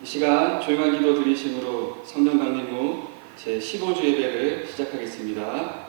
이 시간 조용한 기도 드리심으로 성령 강림 후 제15주 예배를 시작하겠습니다.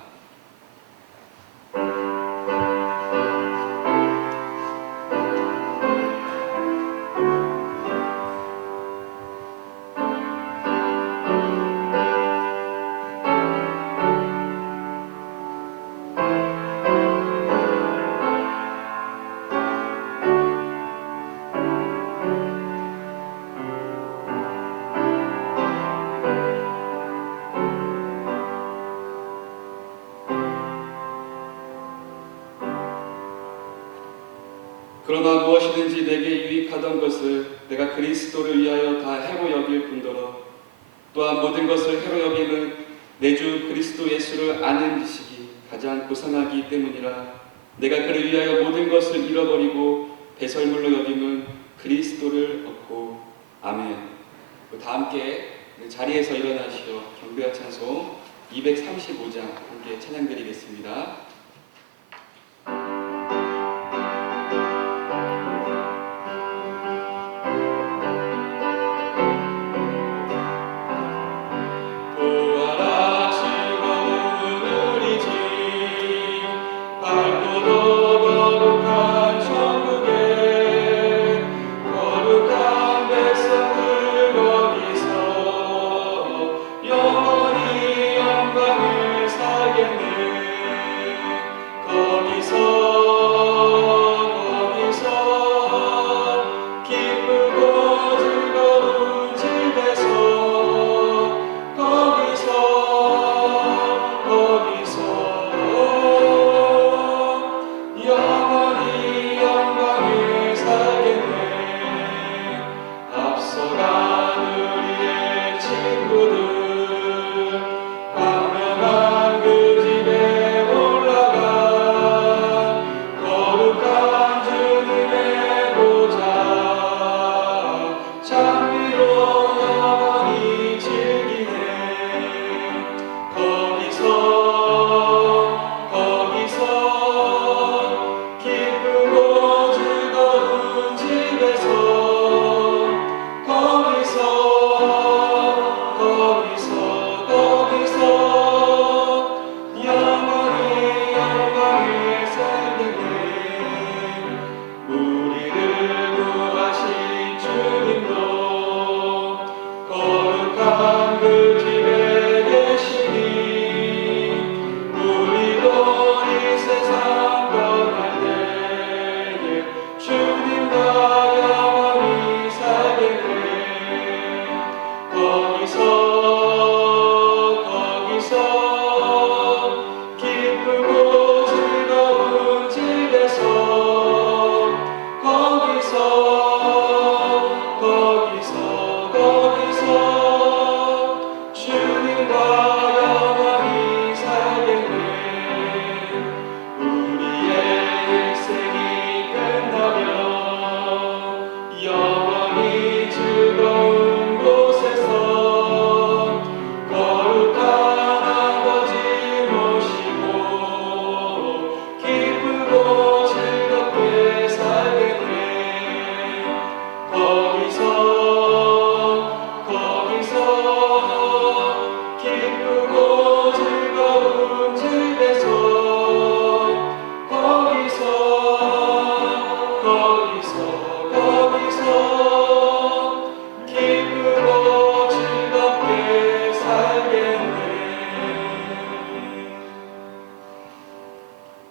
그러나 무엇이든지 내게 유익하던 것을 내가 그리스도를 위하여 다 해로 여길 뿐더러 또한 모든 것을 해로 여기는 내 주 그리스도 예수를 아는 지식이 가장 고상하기 때문이라. 내가 그를 위하여 모든 것을 잃어버리고 배설물로 여김은 그리스도를 얻고. 아멘. 다 함께 자리에서 일어나시어 경배와 찬송 235장 함께 찬양드리겠습니다.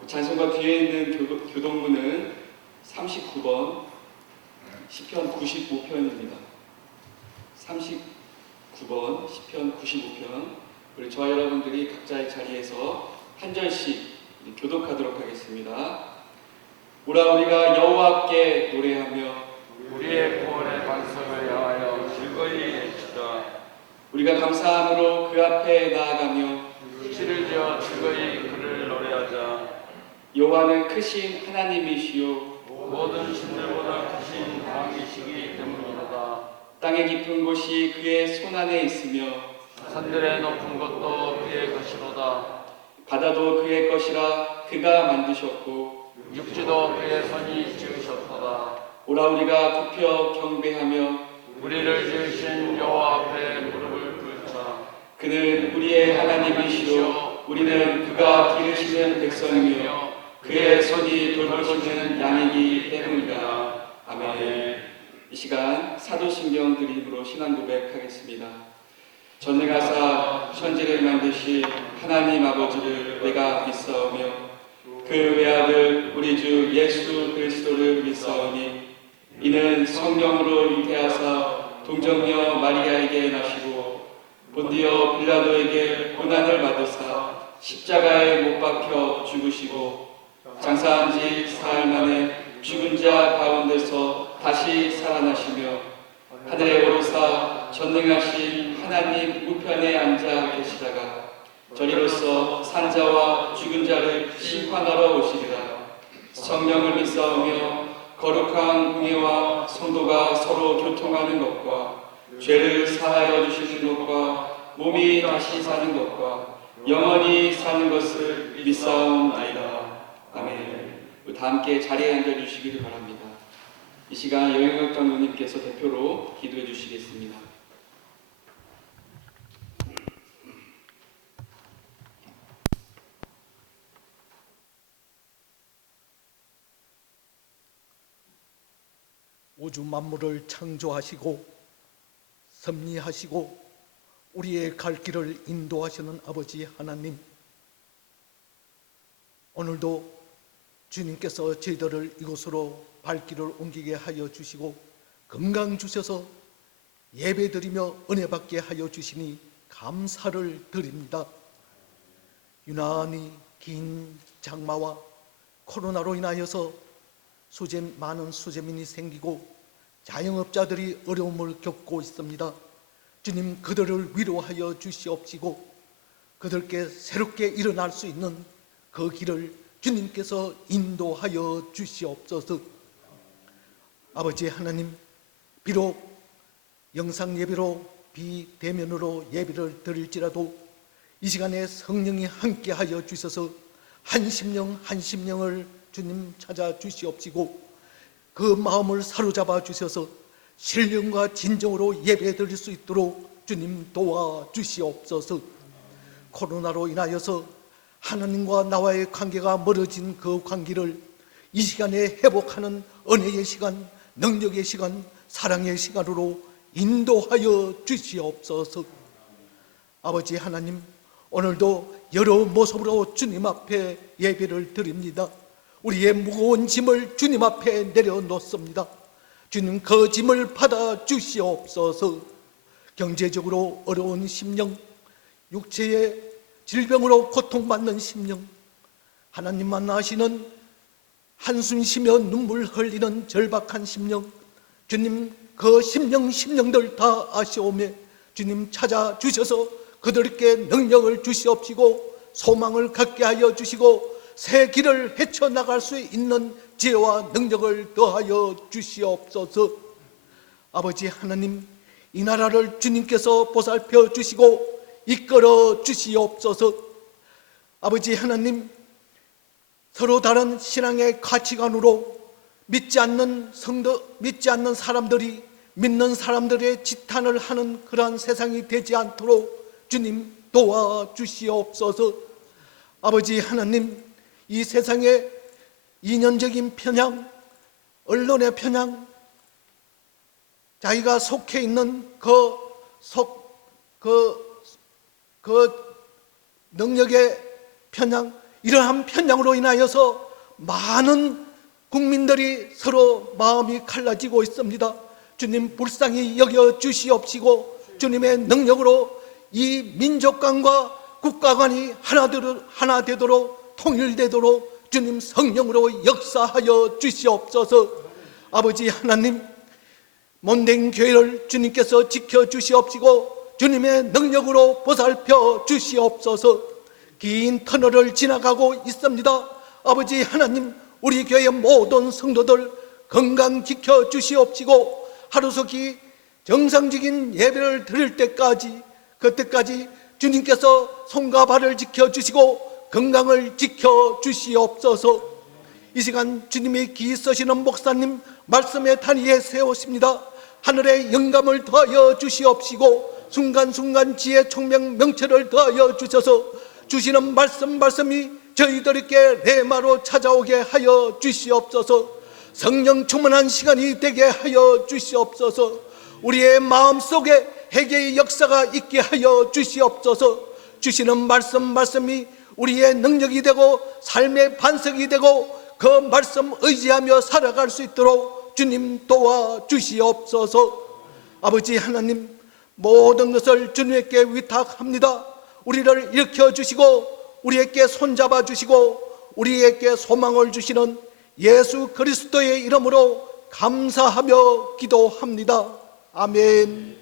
찬송가 뒤에 있는 교동문은 39번 시편 95편입니다. 39번 시편 95편. 우리 저와 여러분들이 각자의 자리에서 한 절씩 교독하도록 하겠습니다. 오라 우리가 여호와께 노래하며 우리의 구원의 반석을 향하여 즐거이 외치자. 우리가 감사함으로 그 앞에 나아가며 시를 지어 즐거이 그를 노래하자. 여호와는 크신 하나님이시요 모든 신들보다 크신 왕이시기 때문이로다. 땅의 깊은 곳이 그의 손안에 있으며 산들의 높은 것도 그의 것이로다. 바다도 그의 것이라 그가 만드셨고 육지도 그의 손이 지으셨도다. 오라 우리가 굽혀 경배하며 우리를 지으신 여호와 앞에 무릎을 꿇자. 그는 우리의 하나님이시요 우리는 그가 기르시는 백성이며 그의 손이 돌보시는 양이기 때문이다. 아멘. 이 시간 사도신경 드림으로 신앙 고백하겠습니다. 전능하사 천지를 만드신 하나님 아버지를 내가 믿사오며 그 외아들 우리 주 예수 그리스도를 믿사오니 이는 성령으로 잉태하사 동정녀 마리아에게 나시고 본디오 빌라도에게 고난을 받으사 십자가에 못 박혀 죽으시고 장사한 지 사흘 만에 죽은 자 가운데서 다시 살아나시며 하늘에 오르사 전능하신 하나님 우편에 앉아 계시다가 저리로서 산자와 죽은 자를 심판하러 오시리라. 성령을 믿사오며 거룩한 공예와 성도가 서로 교통하는 것과 죄를 사하여 주시는 것과 몸이 다시 사는 것과 영원히 사는 것을 믿사옵나이다. 아멘. 다 함께 자리에 앉아주시기를 바랍니다. 이 시간 여영혁 장로님께서 대표로 기도해 주시겠습니다. 우주 만물을 창조하시고 섭리하시고 우리의 갈 길을 인도하시는 아버지 하나님, 오늘도 주님께서 저희들을 이곳으로 발길을 옮기게 하여 주시고 건강 주셔서 예배드리며 은혜 받게 하여 주시니 감사를 드립니다. 유난히 긴 장마와 코로나로 인하여서 많은 수재민이 생기고 자영업자들이 어려움을 겪고 있습니다. 주님, 그들을 위로하여 주시옵시고 그들께 새롭게 일어날 수 있는 그 길을 주님께서 인도하여 주시옵소서. 아버지 하나님, 비록 영상 예배로 비대면으로 예배를 드릴지라도 이 시간에 성령이 함께하여 주셔서 한 심령을 주님 찾아 주시옵시고 그 마음을 사로잡아 주셔서 신령과 진정으로 예배 드릴 수 있도록 주님 도와 주시옵소서. 코로나로 인하여서 하나님과 나와의 관계가 멀어진 그 관계를 이 시간에 회복하는 은혜의 시간, 능력의 시간, 사랑의 시간으로 인도하여 주시옵소서. 아버지 하나님, 오늘도 여러 모습으로 주님 앞에 예배를 드립니다. 우리의 무거운 짐을 주님 앞에 내려놓습니다. 주님, 그 짐을 받아 주시옵소서. 경제적으로 어려운 심령, 육체의 질병으로 고통받는 심령, 하나님만 아시는 한숨 쉬며 눈물 흘리는 절박한 심령, 주님 그 심령들 다 아시오매 주님 찾아주셔서 그들께 능력을 주시옵시고 소망을 갖게 하여 주시고 새 길을 헤쳐나갈 수 있는 지혜와 능력을 더하여 주시옵소서. 아버지 하나님, 이 나라를 주님께서 보살펴 주시고 이끌어 주시옵소서. 아버지 하나님, 서로 다른 신앙의 가치관으로 믿지 않는 사람들이 믿는 사람들의 지탄을 하는 그러한 세상이 되지 않도록 주님 도와주시옵소서. 아버지 하나님, 이 세상의 이념적인 편향, 언론의 편향, 자기가 속해 있는 그 능력의 편향, 이러한 편향으로 인하여서 많은 국민들이 서로 마음이 갈라지고 있습니다. 주님, 불쌍히 여겨 주시옵시고 주님의 능력으로 이 민족 간과 국가 간이 하나 되도록 통일되도록 주님 성령으로 역사하여 주시옵소서. 아버지 하나님, 못된 교회를 주님께서 지켜주시옵시고 주님의 능력으로 보살펴 주시옵소서. 긴 터널을 지나가고 있습니다. 아버지 하나님, 우리 교회 모든 성도들 건강 지켜 주시옵시고 하루속히 정상적인 예배를 드릴 때까지, 그때까지 주님께서 손과 발을 지켜주시고 건강을 지켜주시옵소서. 이 시간 주님이 기 쓰시는 목사님 말씀의 단위에 세우십니다. 하늘의 영감을 더하여 주시옵시고 순간순간 지혜 총명 명철을 더하여 주셔서 주시는 말씀이 저희들에게 레마로 찾아오게 하여 주시옵소서. 성령 충만한 시간이 되게 하여 주시옵소서. 우리의 마음속에 회개의 역사가 있게 하여 주시옵소서. 주시는 말씀이 우리의 능력이 되고 삶의 반석이 되고 그 말씀 의지하며 살아갈 수 있도록 주님 도와주시옵소서. 아버지 하나님, 모든 것을 주님께 위탁합니다. 우리를 일으켜 주시고 우리에게 손잡아 주시고 우리에게 소망을 주시는 예수 그리스도의 이름으로 감사하며 기도합니다. 아멘.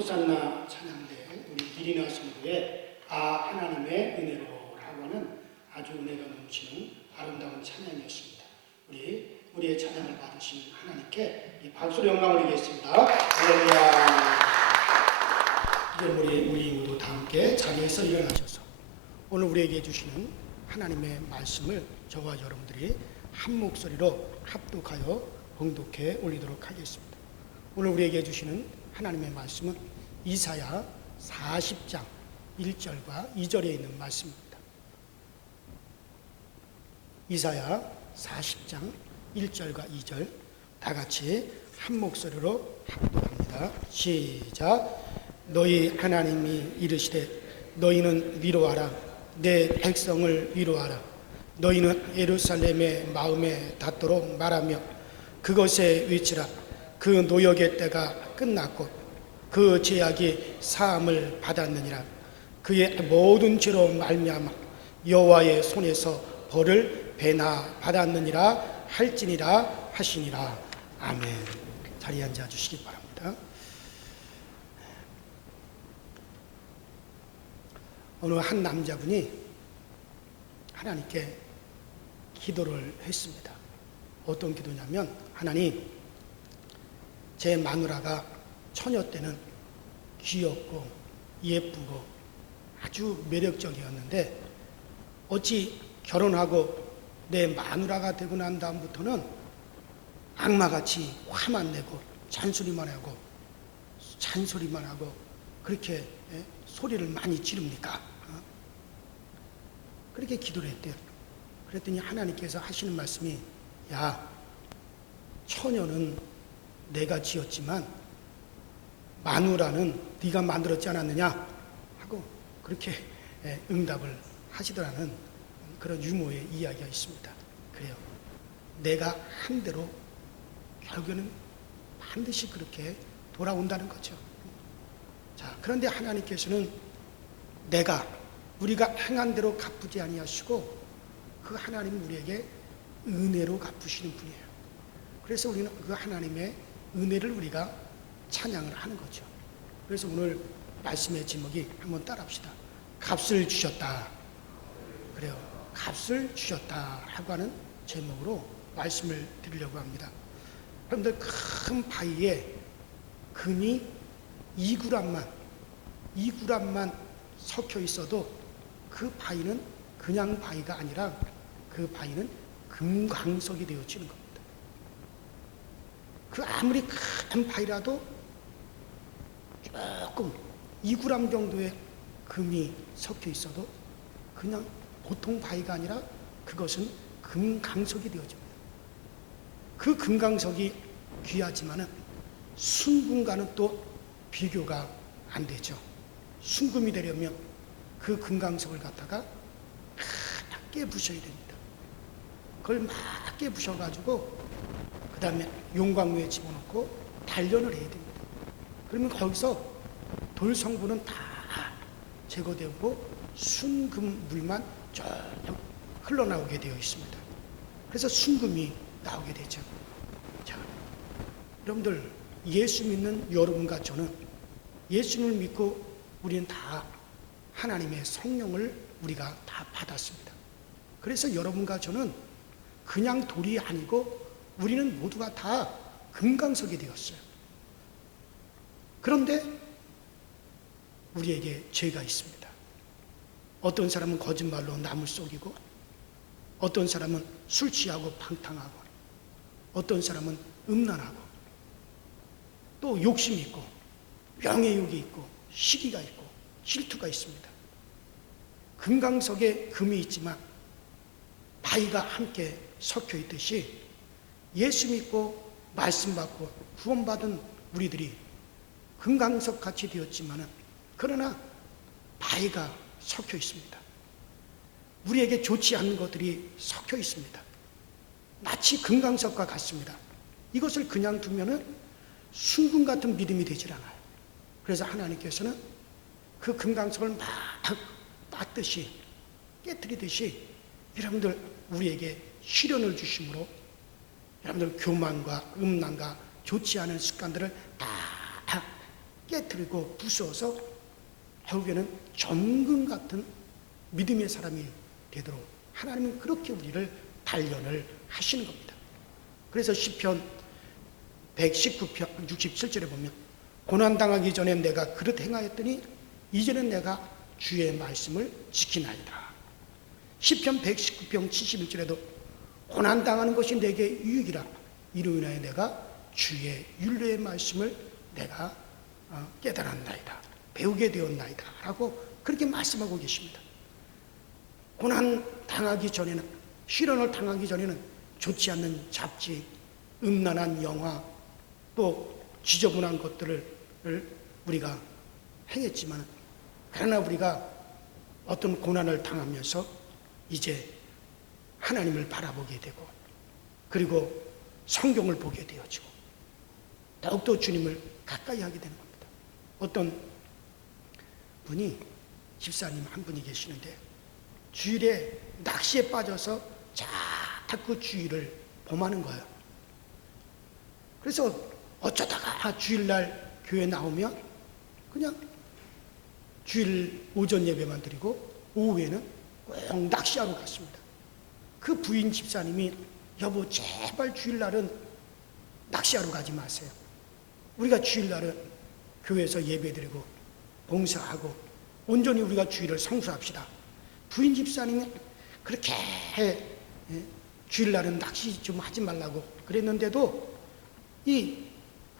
호산나 찬양대 우리 이리나 성도의 하나님의 은혜로라고 하는 아주 은혜가 넘치는 아름다운 찬양이었습니다. 우리의 찬양을 받으신 하나님께 이 박수로 영광 올리겠습니다. 할렐루야. 이제 우리 모두 다 함께 자리에서 일어나셔서 오늘 우리에게 주시는 하나님의 말씀을 저와 여러분들이 한 목소리로 합독하여 봉독해 올리도록 하겠습니다. 오늘 우리에게 주시는 하나님의 말씀은 이사야 40장 1절과 2절에 있는 말씀입니다. 이사야 40장 1절과 2절 다 같이 한 목소리로 합독합니다. 시작. 너희 하나님이 이르시되 너희는 위로하라. 내 백성을 위로하라. 너희는 예루살렘의 마음에 닿도록 말하며 그것에 외치라. 그 노역의 때가 끝났고 그 죄악이 사함을 받았느니라. 그의 모든 죄로 말미암아 여호와의 손에서 벌을 배나 받았느니라 할지니라 하시니라. 아멘. 자리에 앉아 주시기 바랍니다. 어느 한 남자분이 하나님께 기도를 했습니다. 어떤 기도냐면, 하나님, 제 마누라가 처녀 때는 귀엽고 예쁘고 아주 매력적이었는데 어찌 결혼하고 내 마누라가 되고 난 다음부터는 악마같이 화만 내고 잔소리만 하고 그렇게 소리를 많이 지릅니까? 그렇게 기도를 했대요. 그랬더니 하나님께서 하시는 말씀이, 야, 처녀는 내가 지었지만 마누라는 네가 만들었지 않았느냐 하고 그렇게 응답을 하시더라는 그런 유머의 이야기가 있습니다. 그래요. 내가 한 대로 결국에는 반드시 그렇게 돌아온다는 거죠. 자, 그런데 하나님께서는 우리가 행한 대로 갚지 아니하시고 그 하나님 우리에게 은혜로 갚으시는 분이에요. 그래서 우리는 그 하나님의 은혜를 우리가 찬양을 하는 거죠. 그래서 오늘 말씀의 제목이 한번 따라합시다. 값을 주셨다. 그래요. 값을 주셨다 하고 하는 제목으로 말씀을 드리려고 합니다. 여러분들, 큰 바위에 금이 2g만 섞여 있어도 그 바위는 그냥 바위가 아니라 그 바위는 금광석이 되어지는 겁니다. 그 아무리 큰 바위라도 조금 2g 정도의 금이 섞여 있어도 그냥 보통 바위가 아니라 그것은 금강석이 되어집니다. 그 금강석이 귀하지만은 순금과는 또 비교가 안 되죠. 순금이 되려면 그 금강석을 갖다가 크게 부셔야 됩니다. 그걸 막 깨부셔가지고 그 다음에 용광로에 집어넣고 단련을 해야 됩니다. 그러면 거기서 돌 성분은 다 제거되고 순금 물만 쭉 흘러나오게 되어 있습니다. 그래서 순금이 나오게 되죠. 자, 여러분들, 예수 믿는 여러분과 저는 예수님을 믿고 우리는 다 하나님의 성령을 우리가 다 받았습니다. 그래서 여러분과 저는 그냥 돌이 아니고 우리는 모두가 다 금강석이 되었어요. 그런데 우리에게 죄가 있습니다. 어떤 사람은 거짓말로 남을 속이고, 어떤 사람은 술 취하고 방탕하고, 어떤 사람은 음란하고, 또 욕심이 있고, 명예욕이 있고, 시기가 있고, 질투가 있습니다. 금강석에 금이 있지만 바위가 함께 섞여 있듯이 예수 믿고 말씀 받고 구원받은 우리들이 금강석 같이 되었지만은 그러나 바위가 섞여 있습니다. 우리에게 좋지 않은 것들이 섞여 있습니다. 마치 금강석과 같습니다. 이것을 그냥 두면은 순금 같은 믿음이 되질 않아요. 그래서 하나님께서는 그 금강석을 막 닦듯이 깨뜨리듯이 여러분들 우리에게 시련을 주심으로 여러분들 교만과 음란과 좋지 않은 습관들을 다 깨뜨리고 부수어서 결국에는 정금 같은 믿음의 사람이 되도록 하나님은 그렇게 우리를 단련을 하시는 겁니다. 그래서 시편 119편 67절에 보면 고난당하기 전에 내가 그릇 행하였더니 이제는 내가 주의 말씀을 지키나이다. 시편 119편 71절에도 고난당하는 것이 내게 유익이라 이로 인하여 내가 주의 율례의 말씀을 내가 깨달았나이다. 배우게 되었나이다 라고 그렇게 말씀하고 계십니다. 고난당하기 전에는, 시련을 당하기 전에는 좋지 않는 잡지, 음란한 영화, 또 지저분한 것들을 우리가 행했지만, 그러나 우리가 어떤 고난을 당하면서 이제 하나님을 바라보게 되고, 그리고 성경을 보게 되어지고, 더욱더 주님을 가까이 하게 되는 겁니다. 어떤 분이, 집사님 한 분이 계시는데 주일에 낚시에 빠져서 자꾸 주일을 범하는 거예요. 그래서 어쩌다가 주일날 교회 나오면 그냥 주일 오전 예배만 드리고 오후에는 꼭 낚시하러 갔습니다. 그 부인 집사님이 여보 제발 주일날은 낚시하러 가지 마세요. 우리가 주일날은 교회에서 예배드리고 봉사하고 온전히 우리가 주일을 성수합시다. 부인 집사님이 그렇게 주일날은 낚시 좀 하지 말라고 그랬는데도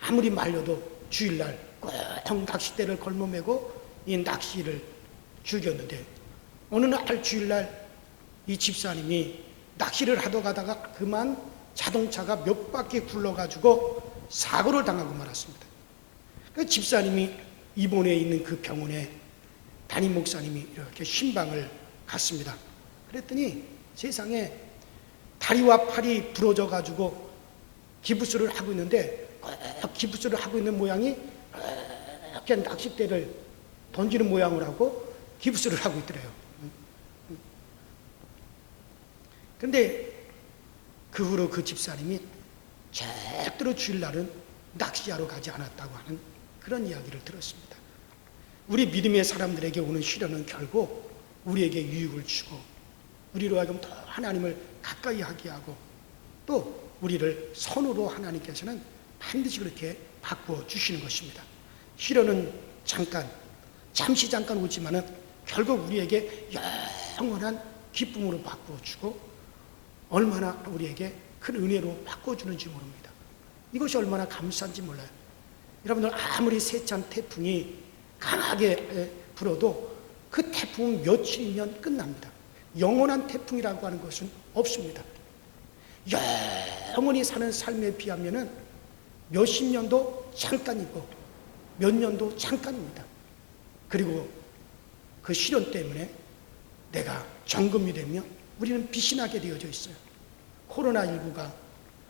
아무리 말려도 주일날 꼭 낚싯대를 걸머매고 이 낚시를 즐겼는데 어느 날 주일날 이 집사님이 낚시를 하러 가다가 그만 자동차가 몇 바퀴 굴러가지고 사고를 당하고 말았습니다. 그 집사님이 입원해 있는 그 병원에 담임 목사님이 이렇게 신방을 갔습니다. 그랬더니 세상에 다리와 팔이 부러져 가지고 기부스를 하고 있는데 기부스를 하고 있는 모양이 이렇게 낚싯대를 던지는 모양을 하고 기부스를 하고 있더래요. 그런데 그 후로 그 집사님이 절대로 주일날은 낚시하러 가지 않았다고 하는 그런 이야기를 들었습니다. 우리 믿음의 사람들에게 오는 시련은 결국 우리에게 유익을 주고 우리로 하여금 더 하나님을 가까이 하게 하고 또 우리를 선으로 하나님께서는 반드시 그렇게 바꾸어 주시는 것입니다. 시련은 잠시 잠깐 오지만은 결국 우리에게 영원한 기쁨으로 바꾸어 주고 얼마나 우리에게 큰 은혜로 바꿔주는지 모릅니다. 이것이 얼마나 감사한지 몰라요. 여러분들 아무리 세찬 태풍이 강하게 불어도 그 태풍은 며칠이면 끝납니다. 영원한 태풍이라고 하는 것은 없습니다. 영원히 사는 삶에 비하면은 몇십 년도 잠깐이고 몇 년도 잠깐입니다. 그리고 그 시련 때문에 내가 정금이 되면 우리는 빛이 나게 되어져 있어요. 코로나19가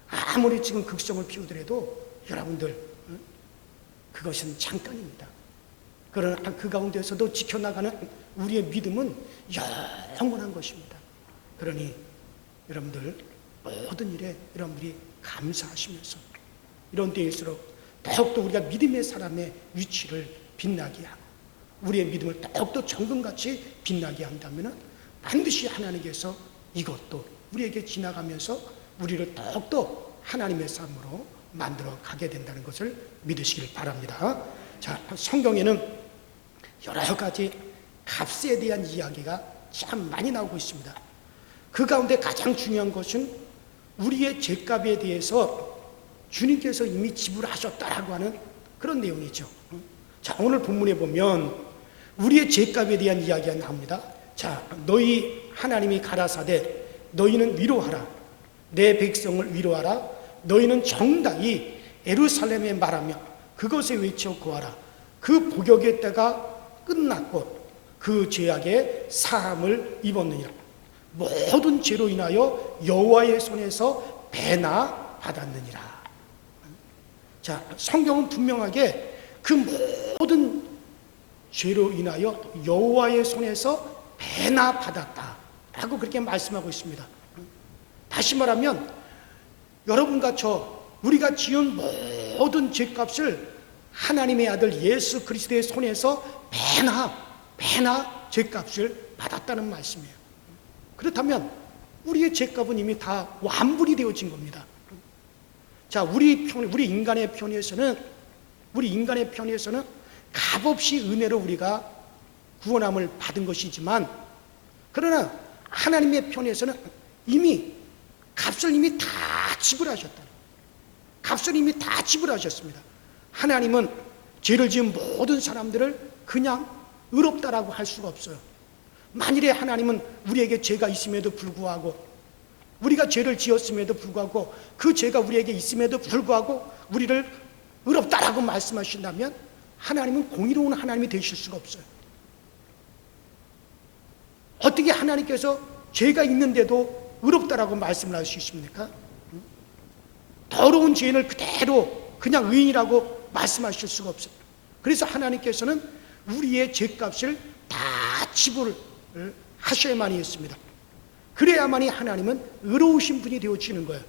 아무리 지금 극성을 피우더라도 여러분들 그것은 잠깐입니다. 그러나 그 가운데서도 지켜나가는 우리의 믿음은 영원한 것입니다. 그러니 여러분들 모든 일에 여러분들이 감사하시면서 이런 때일수록 더욱더 우리가 믿음의 사람의 위치를 빛나게 하고 우리의 믿음을 더욱더 정금같이 빛나게 한다면 반드시 하나님께서 이것도 우리에게 지나가면서 우리를 더욱더 하나님의 삶으로 만들어 가게 된다는 것을 믿으시길 바랍니다. 자, 성경에는 여러 가지 값에 대한 이야기가 참 많이 나오고 있습니다. 그 가운데 가장 중요한 것은 우리의 죄값에 대해서 주님께서 이미 지불하셨다라고 하는 그런 내용이죠. 자, 오늘 본문에 보면 우리의 죄값에 대한 이야기가 나옵니다. 자, 너희 하나님이 가라사대 너희는 위로하라. 내 백성을 위로하라. 너희는 정당히 예루살렘에 말하며 그것에 외쳐 구하라. 그 복역의 때가 끝났고 그 죄악의 사함을 입었느니라. 모든 죄로 인하여 여호와의 손에서 배나 받았느니라. 자, 성경은 분명하게 그 모든 죄로 인하여 여호와의 손에서 배나 받았다라고 그렇게 말씀하고 있습니다. 다시 말하면 여러분과 우리가 지은 모든 죄값을 하나님의 아들 예수 그리스도의 손에서 배나 죄값을 받았다는 말씀이에요. 그렇다면 우리의 죄값은 이미 다 완불이 되어진 겁니다. 자, 우리 인간의 편에서는 값없이 은혜로 우리가 구원함을 받은 것이지만 그러나 하나님의 편에서는 값을 이미 다 지불하셨다. 값을 이미 다 지불하셨습니다. 하나님은 죄를 지은 모든 사람들을 그냥 의롭다라고 할 수가 없어요. 만일에 하나님은 우리에게 죄가 있음에도 불구하고 우리가 죄를 지었음에도 불구하고 그 죄가 우리에게 있음에도 불구하고 우리를 의롭다라고 말씀하신다면 하나님은 공의로운 하나님이 되실 수가 없어요. 어떻게 하나님께서 죄가 있는데도 의롭다라고 말씀을 할 수 있습니까? 더러운 죄인을 그대로 그냥 의인이라고 말씀하실 수가 없어요. 그래서 하나님께서는 우리의 죄값을 다 지불을 하셔야만이 했습니다. 그래야만이 하나님은 의로우신 분이 되어지는 거예요.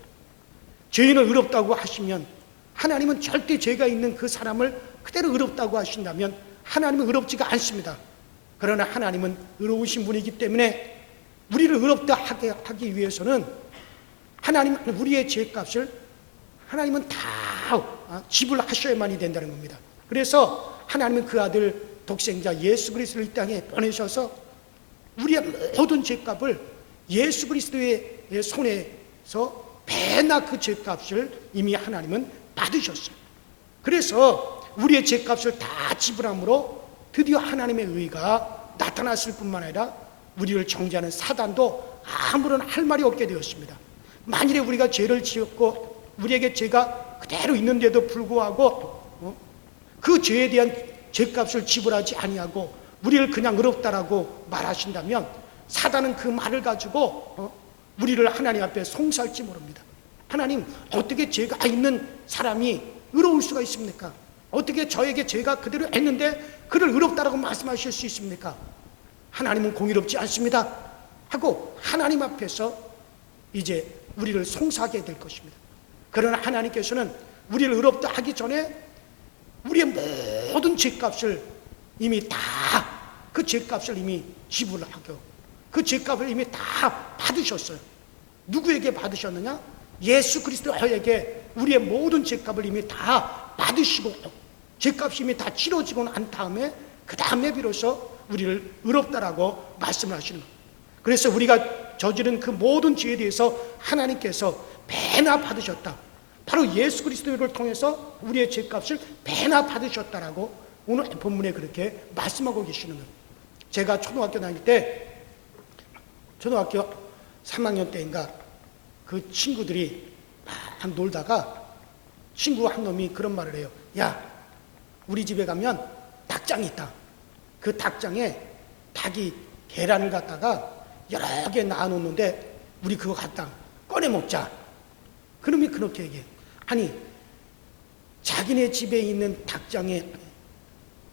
죄인을 의롭다고 하시면 하나님은 절대 죄가 있는 그 사람을 그대로 의롭다고 하신다면 하나님은 의롭지가 않습니다. 그러나 하나님은 의로우신 분이기 때문에 우리를 의롭다 하기 위해서는 하나님 우리의 죄값을 하나님은 다 지불하셔야만이 된다는 겁니다. 그래서 하나님은 그 아들 독생자 예수 그리스도를 이 땅에 보내셔서 우리의 모든 죄값을 예수 그리스도의 손에서 배나 그 죄값을 이미 하나님은 받으셨어요. 그래서 우리의 죄값을 다 지불함으로 드디어 하나님의 의가 나타났을 뿐만 아니라 우리를 정죄하는 사단도 아무런 할 말이 없게 되었습니다. 만일에 우리가 죄를 지었고 우리에게 죄가 그대로 있는데도 불구하고 그 죄에 대한 죄값을 지불하지 아니하고 우리를 그냥 의롭다라고 말하신다면 사단은 그 말을 가지고 우리를 하나님 앞에 송사할지 모릅니다. 하나님, 어떻게 죄가 있는 사람이 의로울 수가 있습니까? 어떻게 저에게 죄가 그대로 했는데 그를 의롭다라고 말씀하실 수 있습니까? 하나님은 공의롭지 않습니다 하고 하나님 앞에서 이제 우리를 송사하게 될 것입니다. 그러나 하나님께서는 우리를 의롭다 하기 전에 우리의 모든 죄값을 이미 다 그 죄값을 이미 지불하고 그 죄값을 이미 다 받으셨어요. 누구에게 받으셨느냐? 예수 그리스도에게 우리의 모든 죄값을 이미 다 받으시고 죄값이 이미 다 치러지고 난 다음에 그 다음에 비로소 우리를 의롭다라고 말씀을 하시는 거예요. 그래서 우리가 저지른 그 모든 죄에 대해서 하나님께서 배나 받으셨다. 바로 예수 그리스도를 통해서 우리의 죄값을 배나 받으셨다라고 오늘 본문에 그렇게 말씀하고 계시는 거예요. 제가 초등학교 다닐 때 초등학교 3학년 때인가 그 친구들이 막 놀다가 친구 한 놈이 그런 말을 해요. 야, 우리 집에 가면 닭장이 있다. 그 닭장에 닭이 계란을 갖다가 여러 개 낳아놓는데 우리 그거 갖다 꺼내 먹자. 그놈이 그렇게 얘기해. 아니, 자기네 집에 있는 닭장에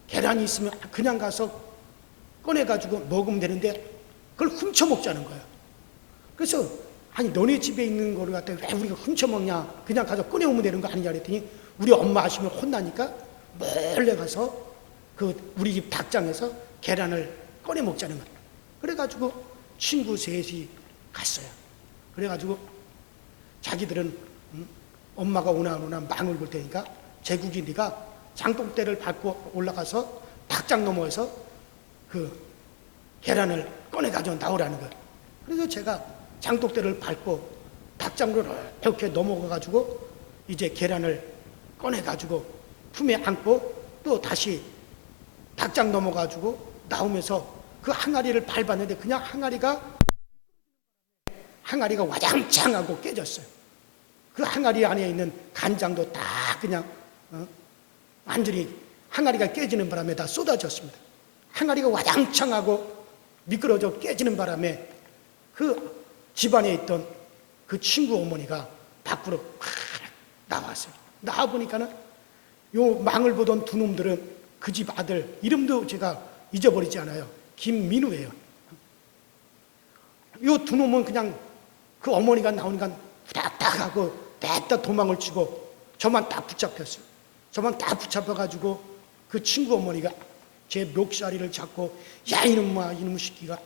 계란이 있으면 그냥 가서 꺼내가지고 먹으면 되는데 그걸 훔쳐 먹자는 거야. 그래서 아니, 너네 집에 있는 거를 갖다 왜 우리가 훔쳐 먹냐? 그냥 가서 꺼내오면 되는 거 아니냐 그랬더니 우리 엄마 아시면 혼나니까 몰래 가서 그 우리 집 닭장에서 계란을 꺼내 먹자는 거야. 그래가지고 친구 셋이 갔어요. 그래가지고 자기들은 엄마가 오나 안 오나 망을 볼 테니까 제국이 네가 장독대를 밟고 올라가서 닭장 너머에서 그 계란을 꺼내가지고 나오라는 거예요. 그래서 제가 장독대를 밟고 닭장으로 이렇게 넘어가가지고 이제 계란을 꺼내가지고 품에 안고 또 다시 닭장 넘어가지고 나오면서 그 항아리를 밟았는데 그냥 항아리가 와장창하고 깨졌어요. 그 항아리 안에 있는 간장도 다 그냥 완전히 항아리가 깨지는 바람에 다 쏟아졌습니다. 항아리가 와장창하고 미끄러져 깨지는 바람에 그 집안에 있던 그 친구 어머니가 밖으로 나왔어요. 나와보니까는 요 망을 보던 두 놈들은 그 집 아들 이름도 제가 잊어버리지 않아요. 김민우예요. 요 두 놈은 그냥 그 어머니가 나오니까 후닥닥 하고 냈다 도망을 치고 저만 딱 붙잡혔어요. 저만 딱 붙잡혀가지고 그 친구 어머니가 제 멱살이를 잡고 야 이놈아 이놈 새끼가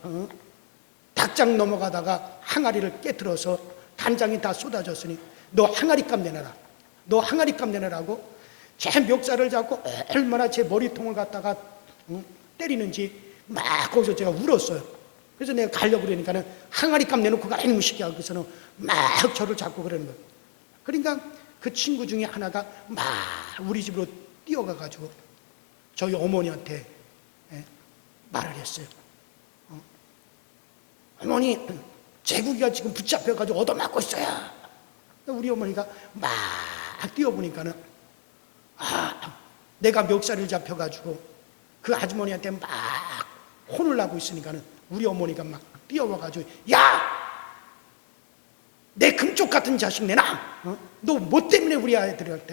닭장 넘어가다가 항아리를 깨트려서 간장이 다 쏟아졌으니 너 항아리값 내놔라. 너 항아리값 내놔라고 제 멱살을 잡고 얼마나 제 머리통을 갖다가 때리는지 막 거기서 제가 울었어요. 그래서 내가 가려고 그러니까는 항아리값 내놓고 가라 이놈 새끼야. 그래서는 막 저를 잡고 그러는 거예요. 그러니까 그 친구 중에 하나가 막 우리 집으로 뛰어가가지고 저희 어머니한테 말을 했어요. 어머니, 제국이가 지금 붙잡혀가지고 얻어맞고 있어요. 우리 어머니가 막 뛰어보니까는 내가 멱살을 잡혀가지고 그 아주머니한테 막 혼을 나고 있으니까는 우리 어머니가 막 뛰어와가지고 야! 내 금쪽 같은 자식 내놔! 너 뭐 때문에 우리 아이들을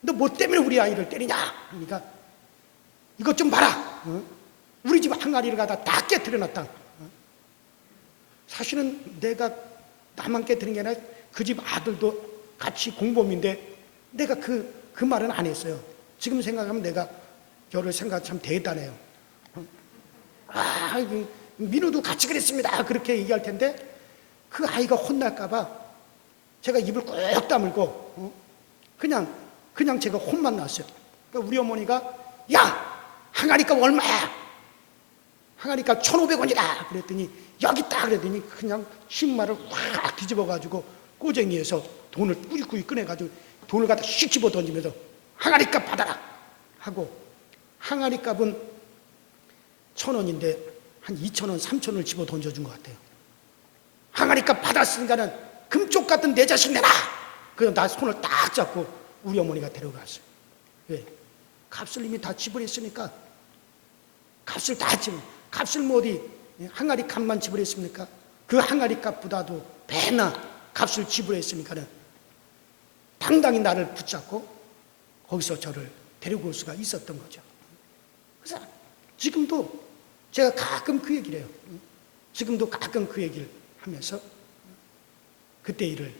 너 뭐 때문에 우리 아이를 때리냐? 그러니까 이것 좀 봐라. 우리 집 항아리를 갖다 다 깨트려놨다. 사실은 내가 나만 깨트린 게 아니라 그 집 아들도 같이 공범인데 내가 그 말은 안 했어요. 지금 생각하면 내가 저를 생각 참 대단해요. 민우도 같이 그랬습니다. 그렇게 얘기할 텐데 그 아이가 혼날까봐 제가 입을 꾹 다물고 그냥 제가 혼만 났어요. 그러니까 우리 어머니가 야! 항아리값 얼마야? 항아리값 1,500원이다. 그랬더니 여기 있다. 그랬더니 그냥 신발을 확 뒤집어가지고 꼬쟁이에서 돈을 꾸깃꾸깃 꺼내가지고 돈을 갖다 씩 집어 던지면서 항아리값 받아라 하고 항아리값은 1,000원인데 한 2,000원, 3,000원을 집어 던져준 것 같아요. 항아리값 받았으니까는 금쪽 같은 내 자식 내놔. 그래서 나 손을 딱 잡고 우리 어머니가 데려갔어요. 왜? 값을 이미 다 지불했으니까. 값을 다 지불. 값을 뭐 어디 항아리 값만 지불했습니까? 그 항아리 값보다도 배나 값을 지불했으니까는 당당히 나를 붙잡고 거기서 저를 데리고 올 수가 있었던 거죠. 그래서 지금도 제가 가끔 그 얘기를 해요. 지금도 가끔 그 얘기를 하면서 그때 일을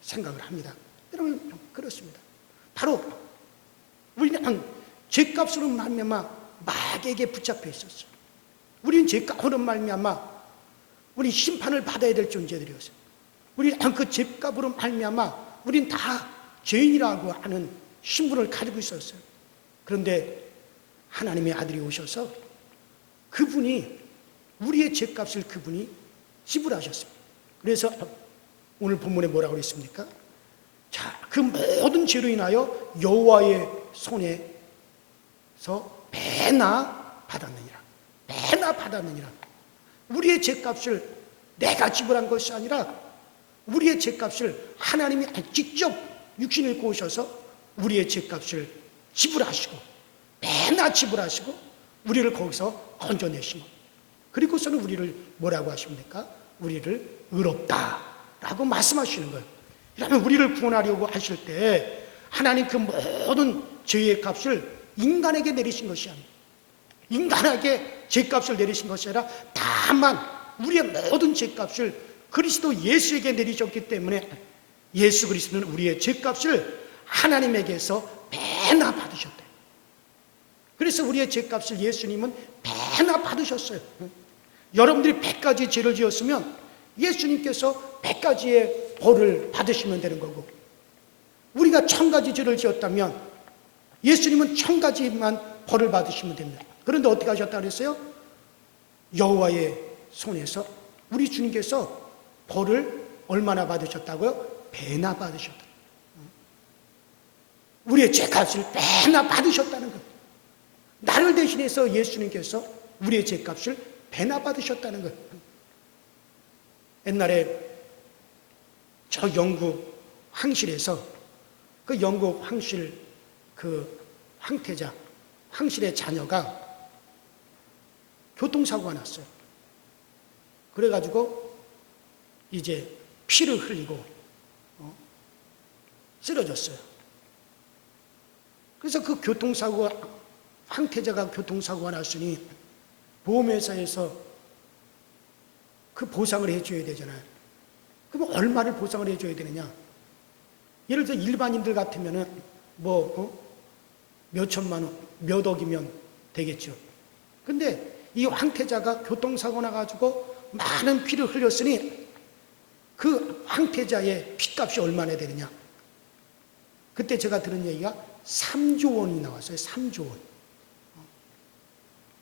생각을 합니다. 여러분 그렇습니다. 바로 우리는 죄값으로 말미암아 마귀에게 붙잡혀 있었어요. 우리는 죄값으로 말미암아 우리 심판을 받아야 될 존재들이었어요. 우리는 그 죄값으로 말미암아 우리는 다 죄인이라고 하는 신분을 가지고 있었어요. 그런데 하나님의 아들이 오셔서 그분이 우리의 죄값을 그분이 지불하셨습니다. 그래서 오늘 본문에 뭐라고 그랬습니까? 자, 그 모든 죄로 인하여 여호와의 손에서 배나 받았느니라. 배나 받았느니라. 우리의 죄값을 내가 지불한 것이 아니라 우리의 죄값을 하나님이 직접 육신을 입고 오셔서 우리의 죄값을 지불하시고 배나 지불하시고 우리를 거기서 건져내시고 그리고서는 우리를 뭐라고 하십니까? 우리를 의롭다라고 말씀하시는 거예요. 그러면 우리를 구원하려고 하실 때 하나님 그 모든 죄의 값을 인간에게 내리신 것이 아니에요. 인간에게 죄값을 내리신 것이 아니라 다만 우리의 모든 죄값을 그리스도 예수에게 내리셨기 때문에 예수 그리스도는 우리의 죄값을 하나님에게서 배나 받으셨대요. 그래서 우리의 죄값을 예수님은 배나 받으셨어요. 여러분들이 100가지 죄를 지었으면 예수님께서 100가지의 벌을 받으시면 되는 거고 우리가 1000가지 죄를 지었다면 예수님은 1000가지만 벌을 받으시면 됩니다. 그런데 어떻게 하셨다 그랬어요? 여호와의 손에서 우리 주님께서 벌을 얼마나 받으셨다고요? 배나 받으셨다. 우리의 죄값을 배나 받으셨다는 거예요. 나를 대신해서 예수님께서 우리의 죄값을 배나 받으셨다는 거예요. 옛날에 저 영국 황실에서 그 영국 황실 그 황태자 황실의 자녀가 교통사고가 났어요. 그래가지고 이제 피를 흘리고 쓰러졌어요. 그래서 그 황태자가 교통사고가 났으니 보험회사에서 그 보상을 해줘야 되잖아요. 그럼 얼마를 보상을 해줘야 되느냐? 예를 들어 일반인들 같으면은 몇 천만 원, 몇 억이면 되겠죠. 근데 이 황태자가 교통사고 나가지고 많은 피를 흘렸으니 그 황태자의 피값이 얼마나 되느냐? 그때 제가 들은 얘기가 3조 원이 나왔어요. 3조 원.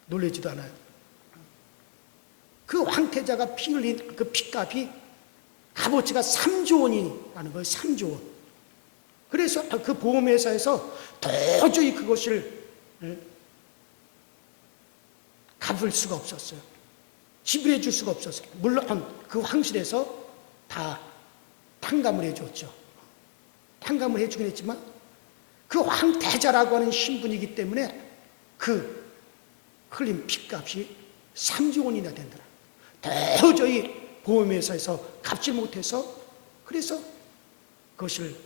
놀라지도 않아요. 그 황태자가 피 흘린 그 피값이 값어치가 3조 원이라는 거예요. 3조 원. 그래서 그 보험회사에서 도저히 그것을 갚을 수가 없었어요. 지불해 줄 수가 없었어요. 물론 그 황실에서 다 탕감을 해줬죠. 탕감을 해주긴 했지만 그 황태자라고 하는 신분이기 때문에 그 흘린 피값이 3조 원이나 된다라. 도저히 보험회사에서 갚지 못해서 그래서 그것을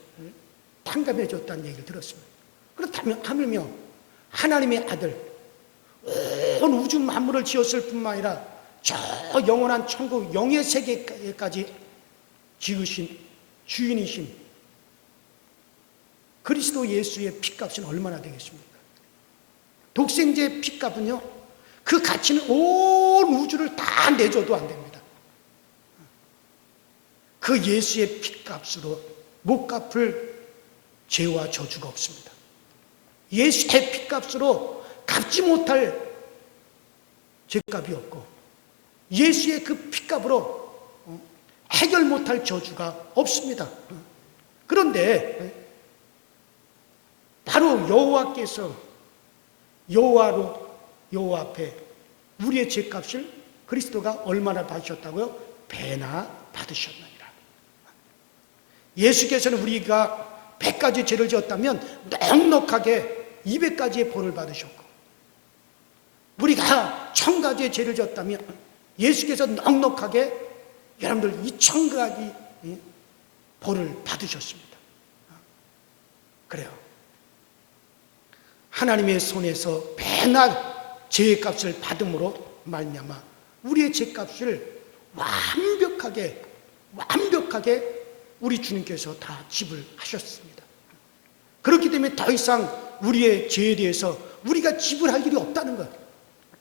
탕감해 줬다는 얘기를 들었습니다. 그렇다면 하물며 하나님의 아들 온 우주 만물을 지었을 뿐만 아니라 저 영원한 천국 영의 세계까지 지으신 주인이신 그리스도 예수의 피값은 얼마나 되겠습니까? 독생자의 피값은요 그 가치는 온 우주를 다 내줘도 안 됩니다. 그 예수의 핏값으로 못 갚을 죄와 저주가 없습니다. 예수의 핏값으로 갚지 못할 죄값이 없고, 예수의 그 핏값으로 해결 못할 저주가 없습니다. 그런데 바로 여호와께서 여호와 앞에 우리의 죄값을 그리스도가 얼마나 받으셨다고요? 배나 받으셨느니라. 예수께서는 우리가 100가지 죄를 지었다면 넉넉하게 200가지의 벌을 받으셨고, 우리가 1000가지의 죄를 지었다면 예수께서 넉넉하게 여러분들 2000가지 벌을 받으셨습니다. 그래요. 하나님의 손에서 배나 죄의 값을 받음으로 말미암아 우리의 죄값을 완벽하게 우리 주님께서 다 지불하셨습니다. 그렇기 때문에 더 이상 우리의 죄에 대해서 우리가 지불할 일이 없다는 것.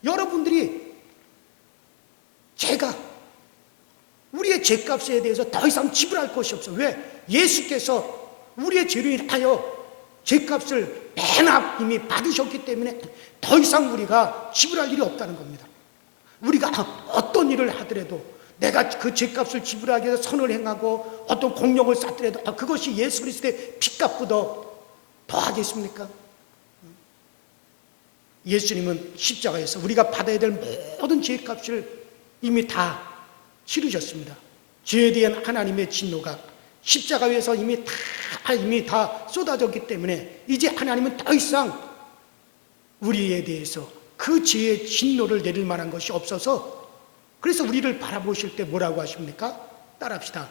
여러분들이 제가 우리의 죄값에 대해서 더 이상 지불할 것이 없어요. 왜? 예수께서 우리의 죄로 인하여 죄값을 배나 이미 받으셨기 때문에 더 이상 우리가 지불할 일이 없다는 겁니다. 우리가 어떤 일을 하더라도 내가 그 죄값을 지불하기 위해서 선을 행하고 어떤 공력을 쌓더라도 그것이 예수 그리스도의 핏값보다 더 하겠습니까? 예수님은 십자가에서 우리가 받아야 될 모든 죄값을 이미 다 치르셨습니다. 죄에 대한 하나님의 진노가 십자가 위에서 이미 다 쏟아졌기 때문에 이제 하나님은 더 이상 우리에 대해서 그 죄의 진노를 내릴 만한 것이 없어서, 그래서 우리를 바라보실 때 뭐라고 하십니까? 따라합시다.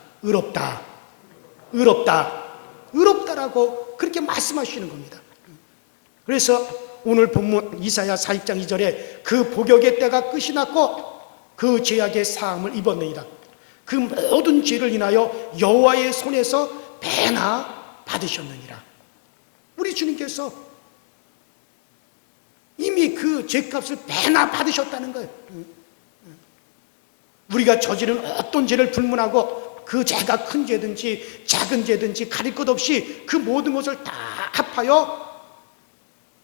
의롭다라고 그렇게 말씀하시는 겁니다. 그래서 오늘 본문 이사야 40장 2절에 그 복역의 때가 끝이 났고 그 죄악의 사함을 입었느니라. 그 모든 죄를 인하여 여호와의 손에서 배나 받으셨느니라. 우리 주님께서 이미 그 죄값을 배나 받으셨다는 거예요. 우리가 저지른 어떤 죄를 불문하고 그 죄가 큰 죄든지 작은 죄든지 가릴 것 없이 그 모든 것을 다 합하여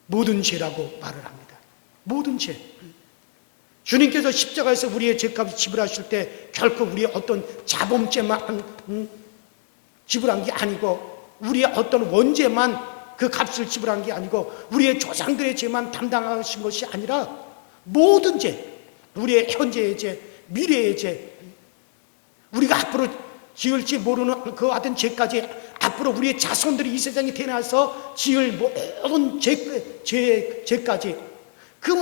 모든 죄라고 말을 합니다. 모든 죄. 주님께서 십자가에서 우리의 죄값을 지불하실 때 결코 우리의 어떤 자범죄만 지불한 게 아니고, 우리의 어떤 원죄만 그 값을 지불한 게 아니고, 우리의 조상들의 죄만 담당하신 것이 아니라 모든 죄, 우리의 현재의 죄, 미래의 죄, 우리가 앞으로 지을지 모르는 그 같은 죄까지 앞으로 우리의 자손들이 이 세상에 태어나서 지을 모든 죄까지 그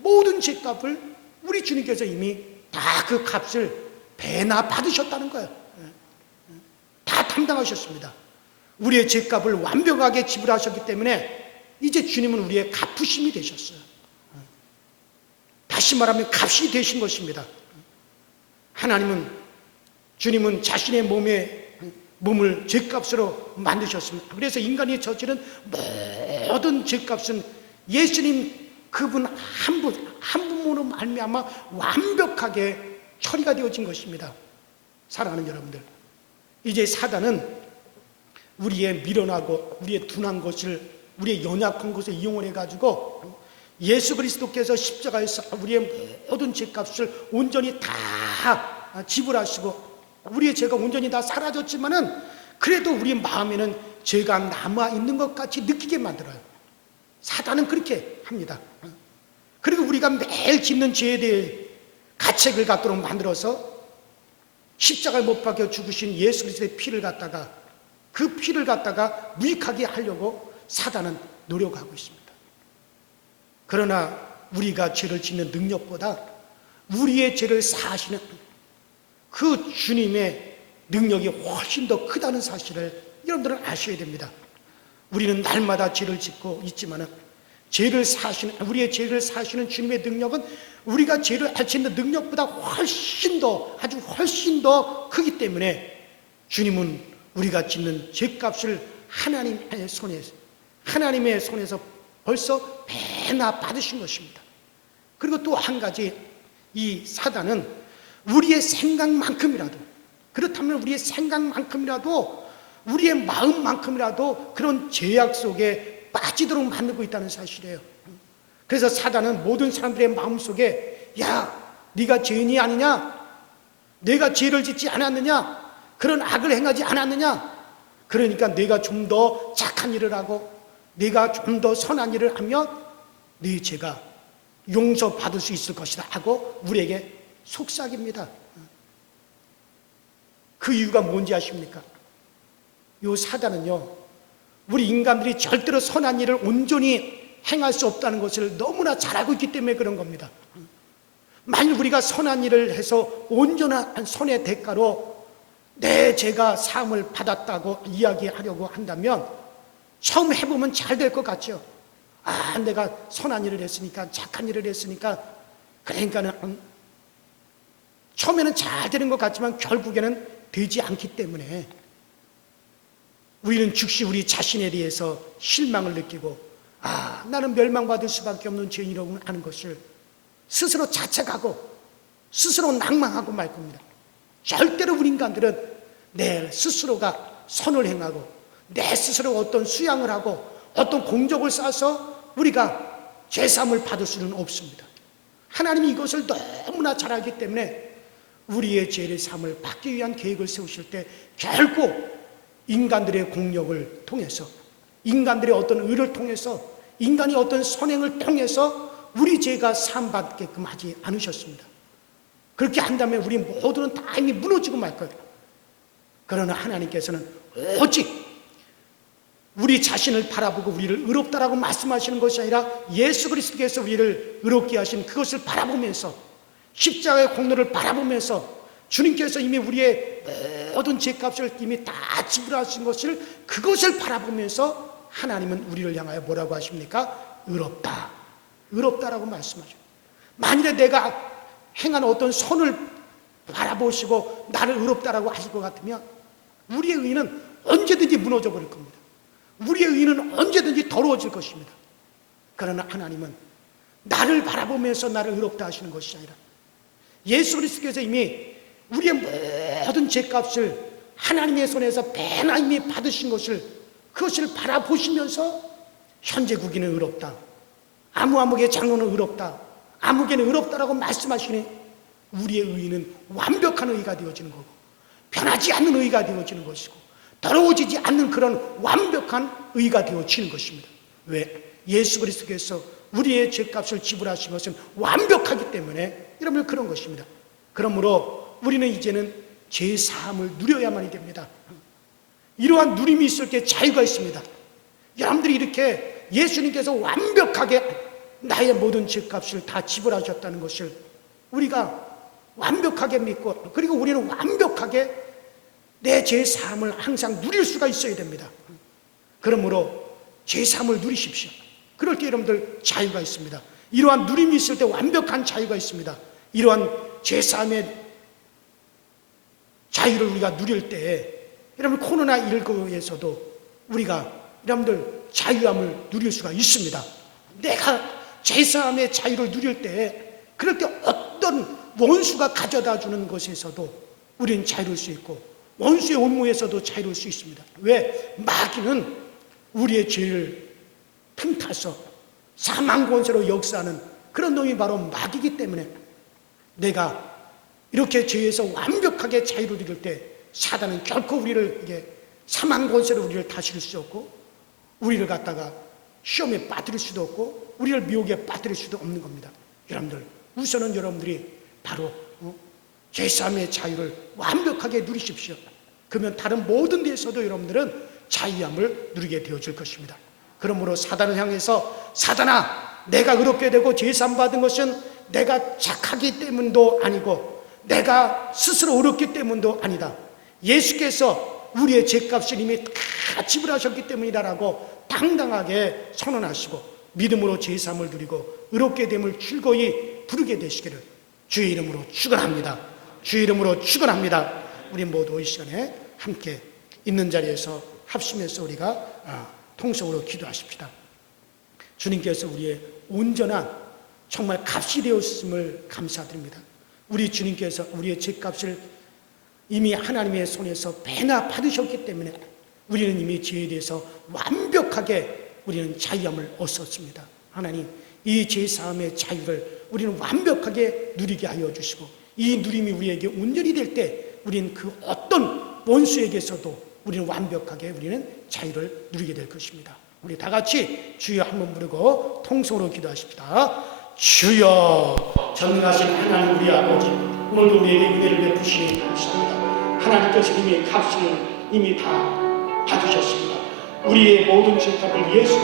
모든 죄값을 우리 주님께서 이미 다 그 값을 배나 받으셨다는 거예요. 다 담당하셨습니다. 우리의 죄값을 완벽하게 지불하셨기 때문에 이제 주님은 우리의 갚으심이 되셨어요. 다시 말하면 값이 되신 것입니다. 주님은 자신의 몸을 죄값으로 만드셨습니다. 그래서 인간이 저지른 모든 죄값은 예수님 그분 한 분으로 말미암아 완벽하게 처리가 되어진 것입니다. 사랑하는 여러분들, 이제 사단은 우리의 미련하고 우리의 둔한 것을, 우리의 연약한 것을 이용해 가지고 예수 그리스도께서 십자가에서 우리의 모든 죄값을 온전히 다 지불하시고 우리의 죄가 온전히 다 사라졌지만은 그래도 우리 마음에는 죄가 남아 있는 것 같이 느끼게 만들어요. 사단은 그렇게 합니다. 그리고 우리가 매일 짓는 죄에 대해 가책을 갖도록 만들어서 십자가에 못 박혀 죽으신 예수 그리스도의 피를 갖다가 그 피를 갖다가 무익하게 하려고 사단은 노력하고 있습니다. 그러나 우리가 죄를 짓는 능력보다 우리의 죄를 사하시는 그 주님의 능력이 훨씬 더 크다는 사실을 여러분들은 아셔야 됩니다. 우리는 날마다 죄를 짓고 있지만은 우리의 죄를 사하시는 주님의 능력은 우리가 죄를 짓는 능력보다 훨씬 더 크기 때문에 주님은 우리가 짓는 죄값을 하나님의 손에서 벌써 배나 받으신 것입니다. 그리고 또 한 가지, 이 사단은 우리의 생각만큼이라도, 그렇다면 우리의 생각만큼이라도, 우리의 마음만큼이라도 그런 죄악 속에 빠지도록 만들고 있다는 사실이에요. 그래서 사단은 모든 사람들의 마음속에, 야, 네가 죄인이 아니냐? 내가 죄를 짓지 않았느냐? 그런 악을 행하지 않았느냐? 그러니까 내가 좀 더 착한 일을 하고 네가 좀 더 선한 일을 하면 네 죄가 용서받을 수 있을 것이다 하고 우리에게 속삭입니다. 그 이유가 뭔지 아십니까? 요 사단은요, 우리 인간들이 절대로 선한 일을 온전히 행할 수 없다는 것을 너무나 잘 알고 있기 때문에 그런 겁니다. 만일 우리가 선한 일을 해서 온전한 선의 대가로 내 죄가 사함을 받았다고 이야기하려고 한다면 처음 해보면 잘 될 것 같죠. 아, 내가 선한 일을 했으니까, 착한 일을 했으니까, 그러니까는 처음에는 잘 되는 것 같지만 결국에는 되지 않기 때문에 우리는 즉시 우리 자신에 대해서 실망을 느끼고, 아, 나는 멸망받을 수밖에 없는 죄인이라고 하는 것을 스스로 자책하고 스스로 낭망하고 말 겁니다. 절대로 우리 인간들은 내 스스로가 선을 행하고 내 스스로 어떤 수양을 하고 어떤 공적을 쌓아서 우리가 죄사함을 받을 수는 없습니다. 하나님이 이것을 너무나 잘 알기 때문에 우리의 죄의 사함을 받기 위한 계획을 세우실 때 결코 인간들의 공력을 통해서, 인간들의 어떤 의를 통해서, 인간이 어떤 선행을 통해서 우리 죄가 사함받게끔 하지 않으셨습니다. 그렇게 한다면 우리 모두는 다 이미 무너지고 말 거예요. 그러나 하나님께서는 오직 우리 자신을 바라보고 우리를 의롭다라고 말씀하시는 것이 아니라 예수 그리스도께서 우리를 의롭게 하신 그것을 바라보면서, 십자가의 공로를 바라보면서, 주님께서 이미 우리의 모든 죄값을 이미 다 지불하신 것을, 그것을 바라보면서 하나님은 우리를 향하여 뭐라고 하십니까? 의롭다, 의롭다라고 말씀하죠. 만일에 내가 행한 어떤 선을 바라보시고 나를 의롭다라고 하실 것 같으면 우리의 의는 언제든지 무너져 버릴 겁니다. 우리의 의는 언제든지 더러워질 것입니다. 그러나 하나님은 나를 바라보면서 나를 의롭다 하시는 것이 아니라 예수 그리스도께서 이미 우리의 모든 죄값을 하나님의 손에서 배나 이미 받으신 것을, 그것을 바라보시면서 현재 국인은 의롭다, 아무의 장로는 의롭다, 아무개는 의롭다라고 말씀하시니 우리의 의는 완벽한 의가 되어지는 거고 변하지 않는 의가 되어지는 것이고 더러워지지 않는 그런 완벽한 의가 되어지는 것입니다. 왜? 예수 그리스도께서 우리의 죄값을 지불하신 것은 완벽하기 때문에 여러분 그런 것입니다. 그러므로 우리는 이제는 죄사함을 누려야만이 됩니다. 이러한 누림이 있을 때 자유가 있습니다. 여러분들이 이렇게 예수님께서 완벽하게 나의 모든 죄값을 다 지불하셨다는 것을 우리가 완벽하게 믿고, 그리고 우리는 완벽하게 내 죄사함을 항상 누릴 수가 있어야 됩니다. 그러므로 죄사함을 누리십시오. 그럴 때 여러분들 자유가 있습니다. 이러한 누림이 있을 때 완벽한 자유가 있습니다. 이러한 죄사함의 자유를 우리가 누릴 때 여러분 코로나19에서도 우리가 여러분들 자유함을 누릴 수가 있습니다. 내가 죄사함의 자유를 누릴 때, 그럴 때 어떤 원수가 가져다 주는 것에서도 우리는 자유로울 수 있고 원수의 온모에서도 자유로울 수 있습니다. 왜? 마귀는 우리의 죄를 틈타서 사망권세로 역사하는 그런 놈이 바로 마귀이기 때문에 내가 이렇게 죄에서 완벽하게 자유를 누릴 때 사단은 결코 우리를 이게 사망권세로 우리를 다스릴 수 없고 우리를 갖다가 시험에 빠뜨릴 수도 없고 우리를 미혹에 빠뜨릴 수도 없는 겁니다. 여러분들 우선은 여러분들이 바로 죄사함의 자유를 완벽하게 누리십시오. 그러면 다른 모든 데에서도 여러분들은 자유함을 누리게 되어질 것입니다. 그러므로 사단을 향해서 사단아, 내가 의롭게 되고 죄사함 받은 것은 내가 착하기 때문도 아니고 내가 스스로 의롭기 때문도 아니다. 예수께서 우리의 죄값을 이미 다 지불하셨기 때문이다라고 당당하게 선언하시고 믿음으로 죄사함을 누리고 의롭게 됨을 즐거이 부르게 되시기를 주의 이름으로 축원합니다. 주의 이름으로 축원합니다. 우리 모두 이 시간에 함께 있는 자리에서 합심해서 우리가 통성으로 기도하십시다. 주님께서 우리의 온전한 정말 값이 되었음을 감사드립니다. 우리 주님께서 우리의 죄값을 이미 하나님의 손에서 배나 받으셨기 때문에 우리는 이미 죄에 대해서 완벽하게 우리는 자유함을 얻었습니다. 하나님, 이 죄사함의 자유를 우리는 완벽하게 누리게 하여 주시고, 이 누림이 우리에게 온전히 될 때 우리는 그 어떤 원수에게서도 우리는 완벽하게 우리는 자유를 누리게 될 것입니다. 우리 다 같이 주여 한번 부르고 통성으로 기도하십시다. 주여, 전능하신 하나님 우리 아버지, 오늘도 우리에게 은혜를 베푸시니 감사합니다. 하나님께서 이미 값을 이미 다 받으셨습니다. 우리의 모든 죄값을 예수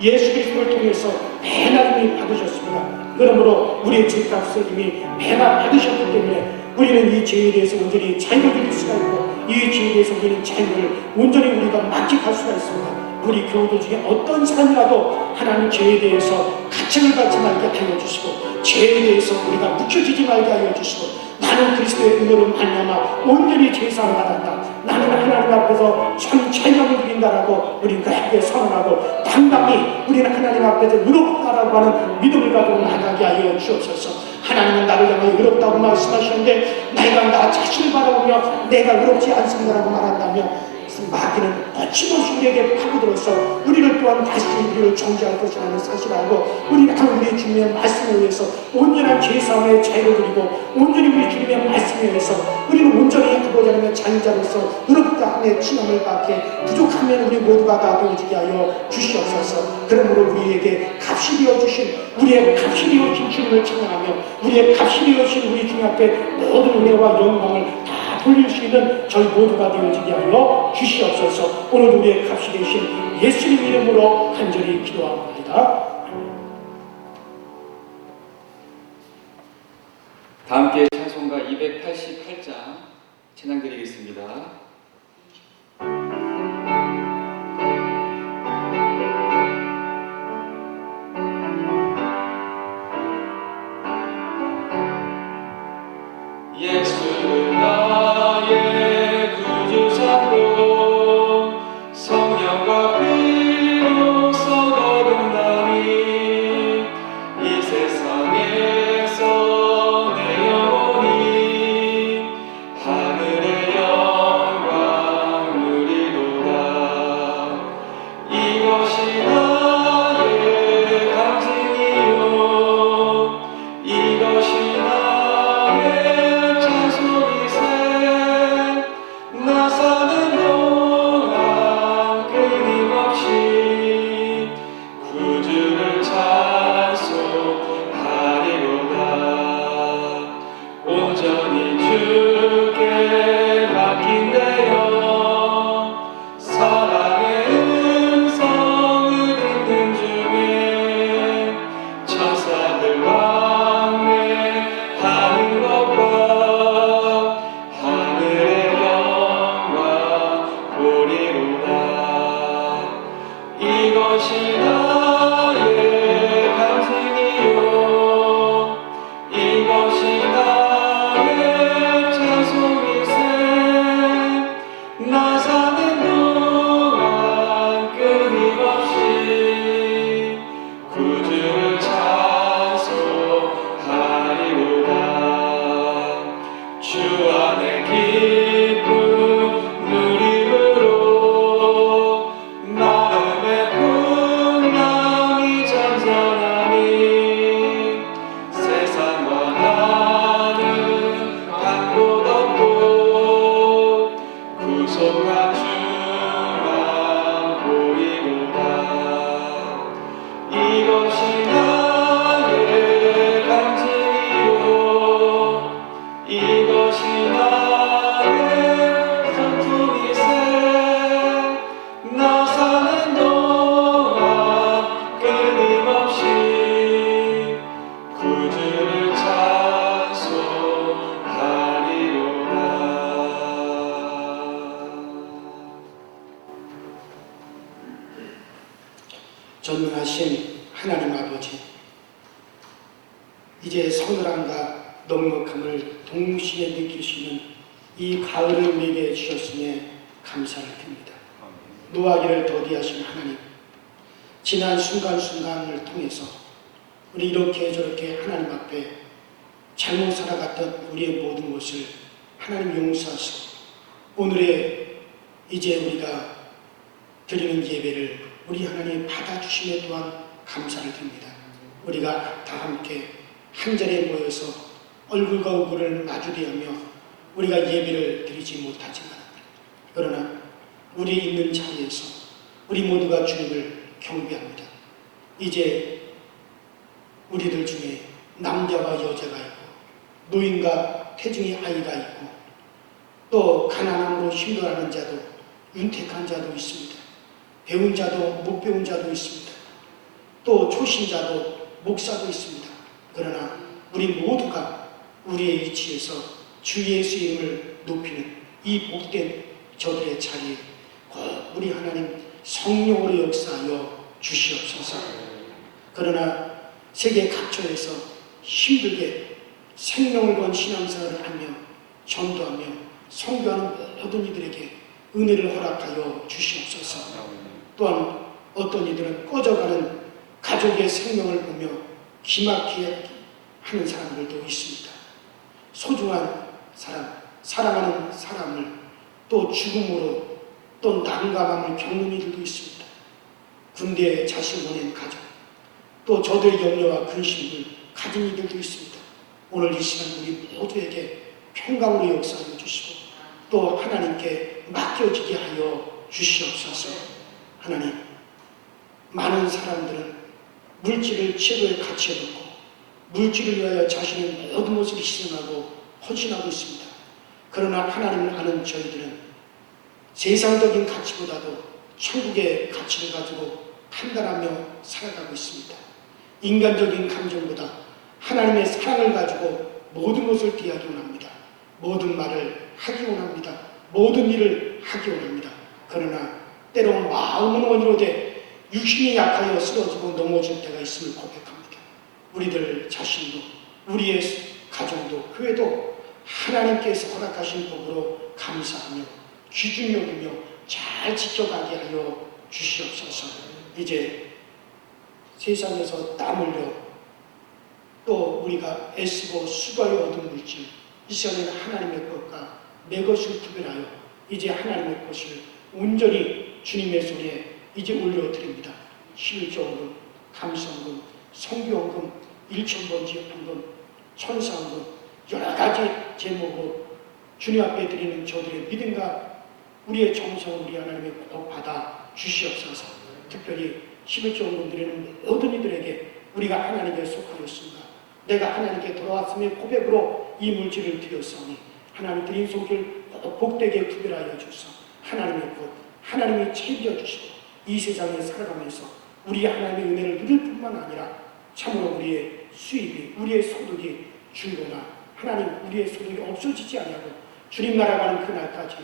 그리스도를 통해서 배나 이미 받으셨습니다. 그러므로 우리의 죄값을 이미 배나 받으셨기 때문에 우리는 이 죄에 대해서 온전히 자유를 누릴 수가 있고, 이 죄에 대해서 우리는 자유를 온전히 우리가 만끽할 수가 있습니다. 우리 교우들 중에 어떤 사람이라도 하나님 죄에 대해서 가책을 받지 말게 하여 주시고, 죄에 대해서 우리가 묵혀지지 말게 하여 주시고, 나는 그리스도의 은혜로 말미암아 온전히 죄사함을 받았다, 나는 하나님 앞에서 참 자유함을 누린다라고 우리는 그렇게 선언하고, 당당히 우리는 하나님 앞에서 의롭다라고 하는 믿음을 가지고 나가게 하여 주옵소서. 하나님은 나를 향하여 의롭다고 말씀하셨는데, 내가 나 자신을 바라보며 내가 의롭지 않습니다라고 말한다며 마귀는 거침없이 우리에게 파고들어서 우리를 또한 다시 우리를 정죄할 것이라는 사실을 알고, 우리는 우리 주님의 말씀에 의해서 온전한 죄사함의 자유를 누리고, 온전히 우리 주님의 말씀에 의해서 우리는 온전히 아버지 하나님의 자유자로서 의롭다 함의 칭함을 받게, 부족하면 우리 모두가 다 되어지게 하여 주시옵소서. 그러므로 우리에게 값이 되어주신, 우리의 값이 되어주신 주님을 찬양하며, 우리의 값이 되어주신 우리 주님 앞에 모든 은혜와 영광을 다 돌릴 수 있는 저희 모두가 되어지게 하여 주시옵소서. 오늘 우리의 값이 되신 예수님 이름으로 간절히 기도합니다. 다 함께 찬송가 288장 찬양 드리겠습니다. 예수는 나의 구주사로 성령과 피로써 거듭나니, 이 세상에서 내 영혼이 하늘의 영광 누리도다. 이것이 나의 간증이요, 이것이 나의 찬송이세. 나 사는 동안 끊임없이 구주를 찬송하리로다. 온전히 주께 맡긴대요. 사랑의 음성을 듣는 중에 천사들 왕래하는 것과 하늘의 영광 보리로다. 이것이 나의 간증이요, 이것이 나의 찬송이세. 나 사는 동안 끊임없이 구주를 찬송하리로다. 주 안에 기쁨 누림으로 마음의 풍랑이 잠잠하니, 세상과 나는 강도 없고 구속한 주만 보이로다. 이것이 나의 간증이요, 이것이 나의 전통이세. 나 사는 동안 끊임없이 구주를 찬송하리로다. 전능하신 하나님 아버지, 이제 서늘함과 넉넉함을 동시에 느낄 수 있는 이 가을을 우리에게 주셨으니 감사를 드립니다. 노하기를 더디하신 하나님, 지난 순간순간을 통해서 우리 이렇게 저렇게 하나님 앞에 잘못 살아갔던 우리의 모든 것을 하나님 용서하시고 오늘의 이제 우리가 드리는 예배를 우리 하나님 받아주심에 또한 감사를 드립니다. 우리가 다 함께 한 자리에 모여서 얼굴과 얼굴을 마주대하며 우리가 예배를 드리지 못하지만 그러나 우리 있는 자리에서 우리 모두가 주님을 경배합니다. 이제 우리들 중에 남자와 여자가 있고 노인과 태중의 아이가 있고 또 가난함으로 힘들어하는 자도 윤택한 자도 있습니다. 배운 자도 못 배운 자도 있습니다. 또 초신자도 목사도 있습니다. 그러나 우리 모두가 우리의 위치에서 주 예수 이름을 높이는 이 복된 저들의 자리에 우리 하나님 성령으로 역사하여 주시옵소서. 그러나 세계 각처에서 힘들게 생명을 건 신앙생활을 하며 전도하며 선교하는 모든 이들에게 은혜를 허락하여 주시옵소서. 또한 어떤 이들은 꺼져가는 가족의 생명을 보며 기막히게 하는 사람들도 있습니다. 소중한 사람, 사랑하는 사람을 또 죽음으로 또 난감함을 겪는 이들도 있습니다. 군대에 자신 보낸 가족, 또 저들의 염려와 근심을 가진 이들도 있습니다. 오늘 이 시간 우리 모두에게 평강으로 역사하여 주시고 또 하나님께 맡겨지게 하여 주시옵소서. 하나님, 많은 사람들은 물질을 최고의 가치에 놓고 물질을 위하여 자신의 모든 것을 희생하고 헌신하고 있습니다. 그러나 하나님을 아는 저희들은 세상적인 가치보다도 천국의 가치를 가지고 판단하며 살아가고 있습니다. 인간적인 감정보다 하나님의 사랑을 가지고 모든 것을 대하기 원합니다. 모든 말을 하기 원합니다. 모든 일을 하기 원합니다. 그러나 때로 마음은 원이로되 육신이 약하여 쓰러지고 넘어질 때가 있음을 고백합니다. 우리들 자신도 우리의 가정도 교회도 하나님께서 허락하신 복으로 감사하며 귀중히 여기며 잘 지켜가게 하여 주시옵소서. 이제 세상에서 땀 흘려 또 우리가 애쓰고 수고하여 얻은 물질 이 시간에는 하나님의 것과 내 것을 구별하여 이제 하나님의 것을 온전히 주님의 손에 이제 올려드립니다. 11조원금, 감성금, 성교원금, 1000번지원금, 천사원금 여러 가지 제목으로 주님 앞에 드리는 저들의 믿음과 우리의 정성을 우리 하나님의 꼭 받아 주시옵소서. 특별히 11조원금 드리는 모든 이들에게 우리가 하나님께 속하였습니다. 내가 하나님께 돌아왔음의 고백으로 이 물질을 드렸사오니 하나님 드린 속을 복되게 구별하여 주소. 하나님의 것, 하나님이 챙겨주시고 이 세상에 살아가면서 우리 하나님의 은혜를 누릴 뿐만 아니라 참으로 우리의 수입이, 우리의 소득이 줄거나 하나님 우리의 소득이 없어지지 아니하고 주님 나라 가는 그날까지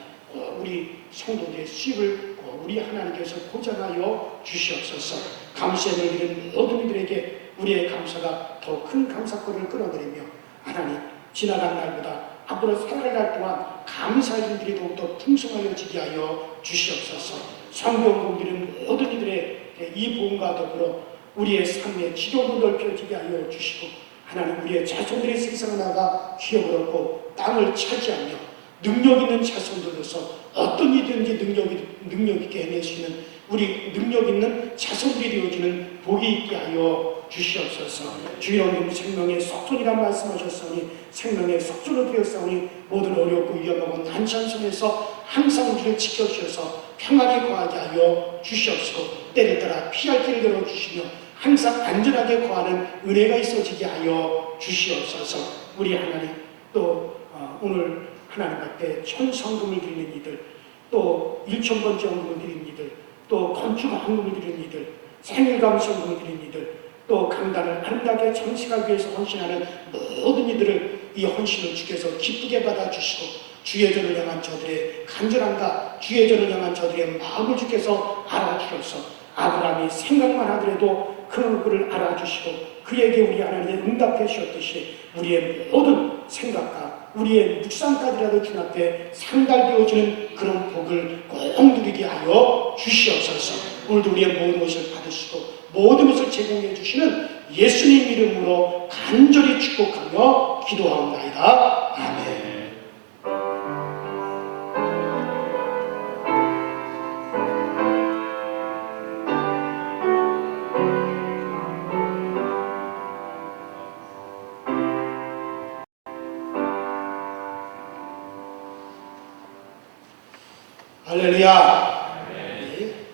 우리 성도들의 수입을 우리 하나님께서 보장하여 주시옵소서. 감사를 드리는 모든 이들에게 우리의 감사가 더 큰 감사거리를 끌어들이며 하나님 지나간 날보다 앞으로 살아갈 날 동안 감사의 일들이 더욱더 풍성하여지게 하여 주시옵소서. 성경을 드리는 모든 이들의 이 복음과 더불어 우리의 삶의 지도도 넓혀지게 하여 주시고 하나님 우리의 자손들이 세상에 나가 기업을 얻고 땅을 차지하며 능력 있는 자손들로서 어떤 일이든지 능력 있게 해낼 수 있는 우리 능력 있는 자손들이 되어지는 복이 있게 하여 주시옵소서. 주여 생명의 속전이란 말씀하셨으니 생명의 속전을 드렸사오니 모든 어렵고 위험하고 난처한 속에서 항상 우리를 지켜주셔서 평안히 거하게 하여 주시옵시고 때를 따라 피할 길을 열어주시며 항상 안전하게 거하는 은혜가 있어지게 하여 주시옵소서. 우리 하나님 또 오늘 하나님 앞에 천성금을 드리는 이들 또 1000번째 헌금을 드리는 이들 또 건축 헌금을 드리는 이들 생일감성금을 드리는 이들 또 강단을 아름답게 장식하기 위해서 헌신하는 모든 이들을 이 헌신을 주께서 기쁘게 받아주시고 주의 전을 향한 저들의 간절함과 주의 전을 향한 저들의 마음을 주께서 알아주셔서 아브라함이 생각만 하더라도 그를 알아주시고 그에게 우리 하나님의 응답해 주셨듯이 우리의 모든 생각과 우리의 묵상까지라도 주 앞에 상달되어지는 그런 복을 꼭 누리게 하여 주시옵소서. 오늘도 우리의 모든 것을 받으시고 모든 것을 제공해 주시는 예수님 이름으로 간절히 축복하며 기도하옵나이다. 아멘. 할렐루야. 네,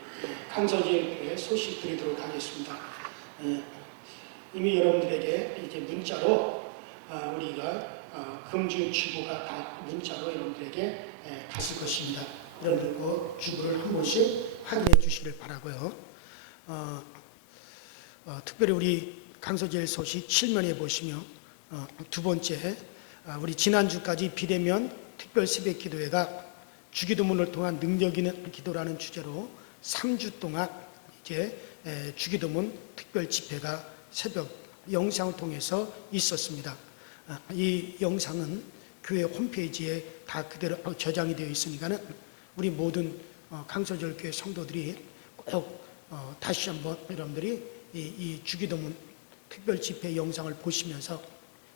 강서지의 소식 드리도록 하겠습니다. 이미 여러분들에게 이제 문자로 우리가 금주 주보가 다 문자로 여러분들에게 갔을 것입니다. 여러분들 그 주보를 한 번씩 확인해 주시길 바라고요. 특별히 우리 강서지의 소식 7면에 보시면 두 번째 우리 지난주까지 비대면 특별 새벽 기도회가 주기도문을 통한 능력 있는 기도라는 주제로 3주 동안 이제 주기도문 특별 집회가 새벽 영상을 통해서 있었습니다. 이 영상은 교회 홈페이지에 다 그대로 저장이 되어 있으니까는 우리 모든 강서절교회 성도들이 꼭 다시 한번 여러분들이 이 주기도문 특별 집회 영상을 보시면서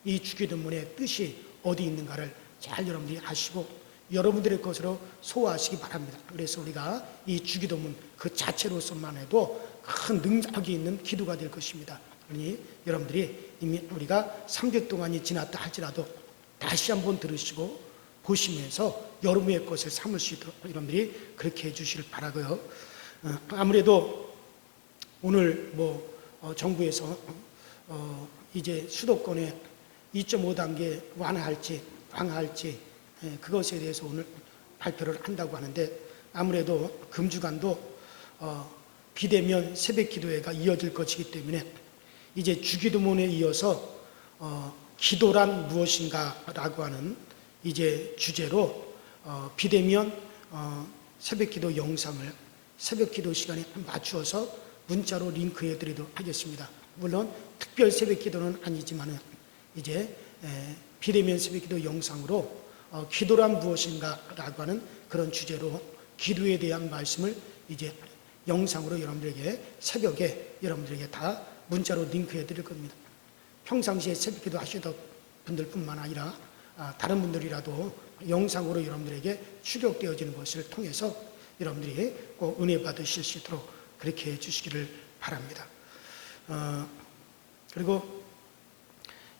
이 주기도문의 뜻이 어디 있는가를 잘 여러분들이 아시고 여러분들의 것으로 소화하시기 바랍니다. 그래서 우리가 이 주기도문 그 자체로서만 해도 큰 능력이 있는 기도가 될 것입니다. 그러니 여러분들이 이미 우리가 3주 동안이 지났다 할지라도 다시 한번 들으시고 보시면서 여러분의 것을 삼을 수 있도록 여러분들이 그렇게 해주시길 바라고요. 아무래도 오늘 정부에서 이제 수도권에 2.5단계 완화할지 강화할지 그것에 대해서 오늘 발표를 한다고 하는데 아무래도 금주간도 비대면 새벽 기도회가 이어질 것이기 때문에 이제 주기도문에 이어서 기도란 무엇인가라고 하는 이제 주제로 비대면 새벽 기도 영상을 새벽 기도 시간에 맞추어서 문자로 링크해 드리도록 하겠습니다. 물론 특별 새벽 기도는 아니지만은 이제 비대면 새벽 기도 영상으로 기도란 무엇인가라고 하는 그런 주제로 기도에 대한 말씀을 이제 영상으로 여러분들에게 새벽에 여러분들에게 다 문자로 링크해 드릴 겁니다. 평상시에 새벽 기도 하시던 분들뿐만 아니라 다른 분들이라도 영상으로 여러분들에게 출력되어지는 것을 통해서 여러분들이 꼭 은혜 받으실 수 있도록 그렇게 해주시기를 바랍니다. 그리고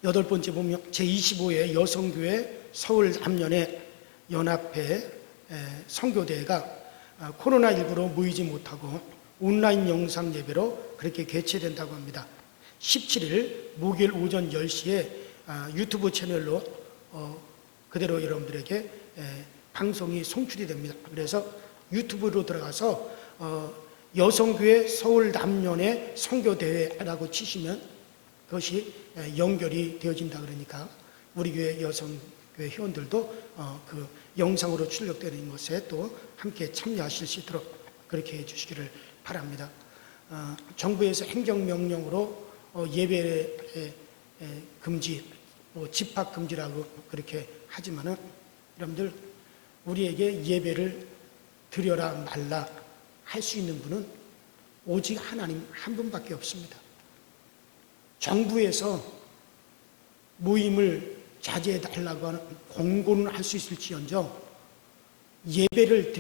8번째 보면 제25회 여성교회 서울 남년의 연합회 선교대회가 코로나19로 모이지 못하고 온라인 영상 예배로 그렇게 개최된다고 합니다. 17일 목요일 오전 10시에 유튜브 채널로 그대로 여러분들에게 방송이 송출이 됩니다. 그래서 유튜브로 들어가서 여성교회 서울 남년의 선교대회라고 치시면 그것이 연결이 되어진다 그러니까 우리 교회 여성교회 회원들도 그 영상으로 출력되는 것에 또 함께 참여하실 수 있도록 그렇게 해주시기를 바랍니다. 정부에서 행정명령으로 예배 금지, 집합 금지라고 그렇게 하지만은 여러분들 우리에게 예배를 드려라 말라 할 수 있는 분은 오직 하나님 한 분밖에 없습니다. 정부에서 모임을 자제해 달라고 하는 공고는 할 수 있을지언정 예배를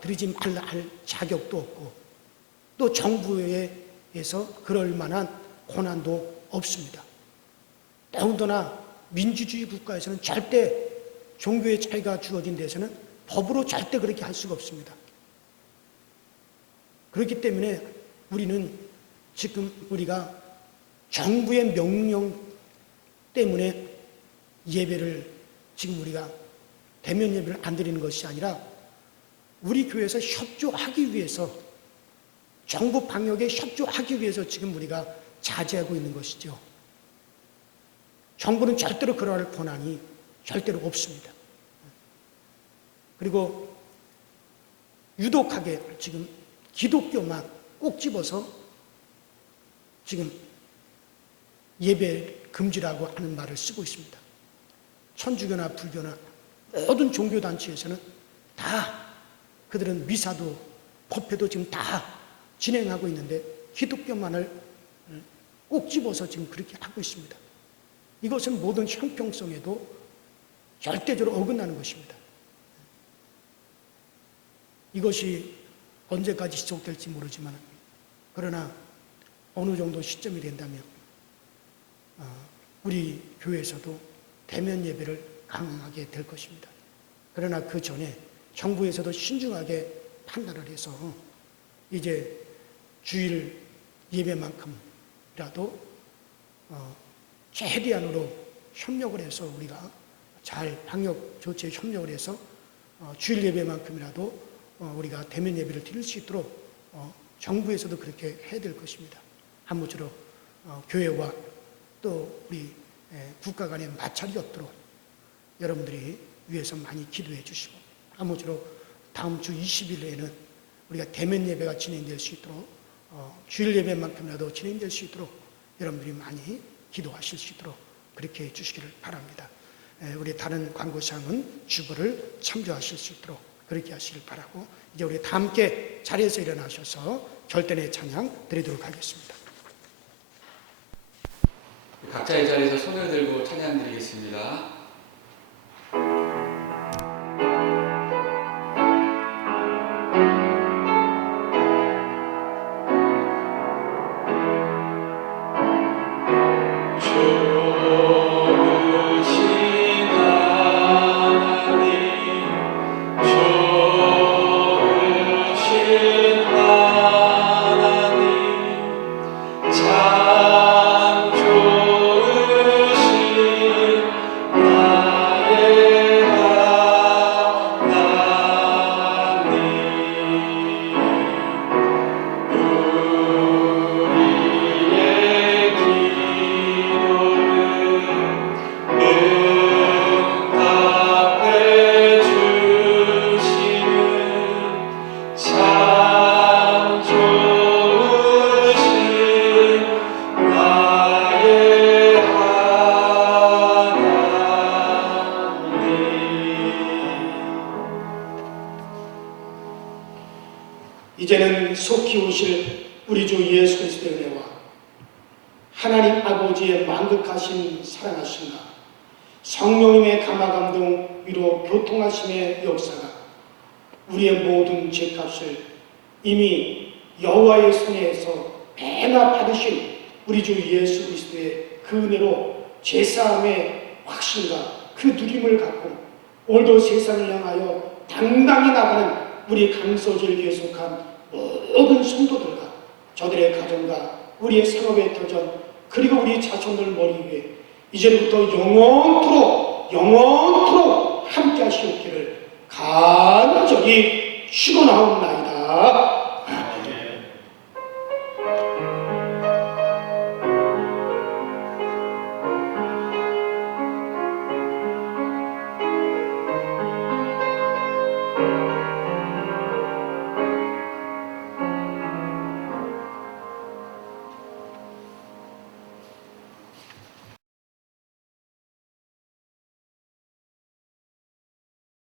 드리지 말라 할 자격도 없고 또 정부에서 그럴 만한 권한도 없습니다. 더군다나 민주주의 국가에서는 절대 종교의 차이가 주어진 데서는 법으로 절대 그렇게 할 수가 없습니다. 그렇기 때문에 우리는 지금 우리가 정부의 명령 때문에 예배를 지금 우리가 대면 예배를 안 드리는 것이 아니라 우리 교회에서 협조하기 위해서 정부 방역에 협조하기 위해서 지금 우리가 자제하고 있는 것이죠. 정부는 절대로 그러할 권한이 절대로 없습니다. 그리고 유독하게 지금 기독교만 꼭 집어서 지금 예배 금지라고 하는 말을 쓰고 있습니다. 천주교나 불교나 모든 종교단체에서는 다 그들은 미사도 법회도 지금 다 진행하고 있는데 기독교만을 꼭 집어서 지금 그렇게 하고 있습니다. 이것은 모든 형평성에도 절대적으로 어긋나는 것입니다. 이것이 언제까지 지속될지 모르지만 그러나 어느 정도 시점이 된다면 우리 교회에서도 대면 예배를 강행하게 될 것입니다. 그러나 그 전에 정부에서도 신중하게 판단을 해서 이제 주일 예배만큼이라도 최대한으로 협력을 해서 우리가 잘 방역 조치에 협력을 해서 주일 예배만큼이라도 우리가 대면 예배를 드릴 수 있도록 정부에서도 그렇게 해야 될 것입니다. 아무쪼록 교회와 또 우리 국가 간의 마찰이 없도록 여러분들이 위해서 많이 기도해 주시고 아무쪼록 다음 주 20일에는 우리가 대면 예배가 진행될 수 있도록 주일 예배만큼이라도 진행될 수 있도록 여러분들이 많이 기도하실 수 있도록 그렇게 해 주시기를 바랍니다. 우리 다른 광고사항은 주보를 참조하실 수 있도록 그렇게 하시길 바라고 이제 우리 다 함께 자리에서 일어나셔서 결단의 찬양 드리도록 하겠습니다. 각자의 자리에서 손을 들고 찬양 드리겠습니다. 이제는 속히 오실 우리 주 예수 그리스도의 은혜와 하나님 아버지의 만극하신 사랑하심과 성령님의 감화감동 위로 교통하심의 역사가 우리의 모든 죄값을 이미 여호와의 손에서 배나 받으신 우리 주 예수 그리스도의 그 은혜로 죄사함의 확신과 그 누림을 갖고 오늘도 세상을 향하여 당당히 나가는 우리 강서절교에 속한 모든 성도들과 저들의 가정과 우리의 상업의 터전 그리고 우리 자손들 머리 위에 이제부터 영원토록 함께 하시옵기를 간절히 축원하옵나이다.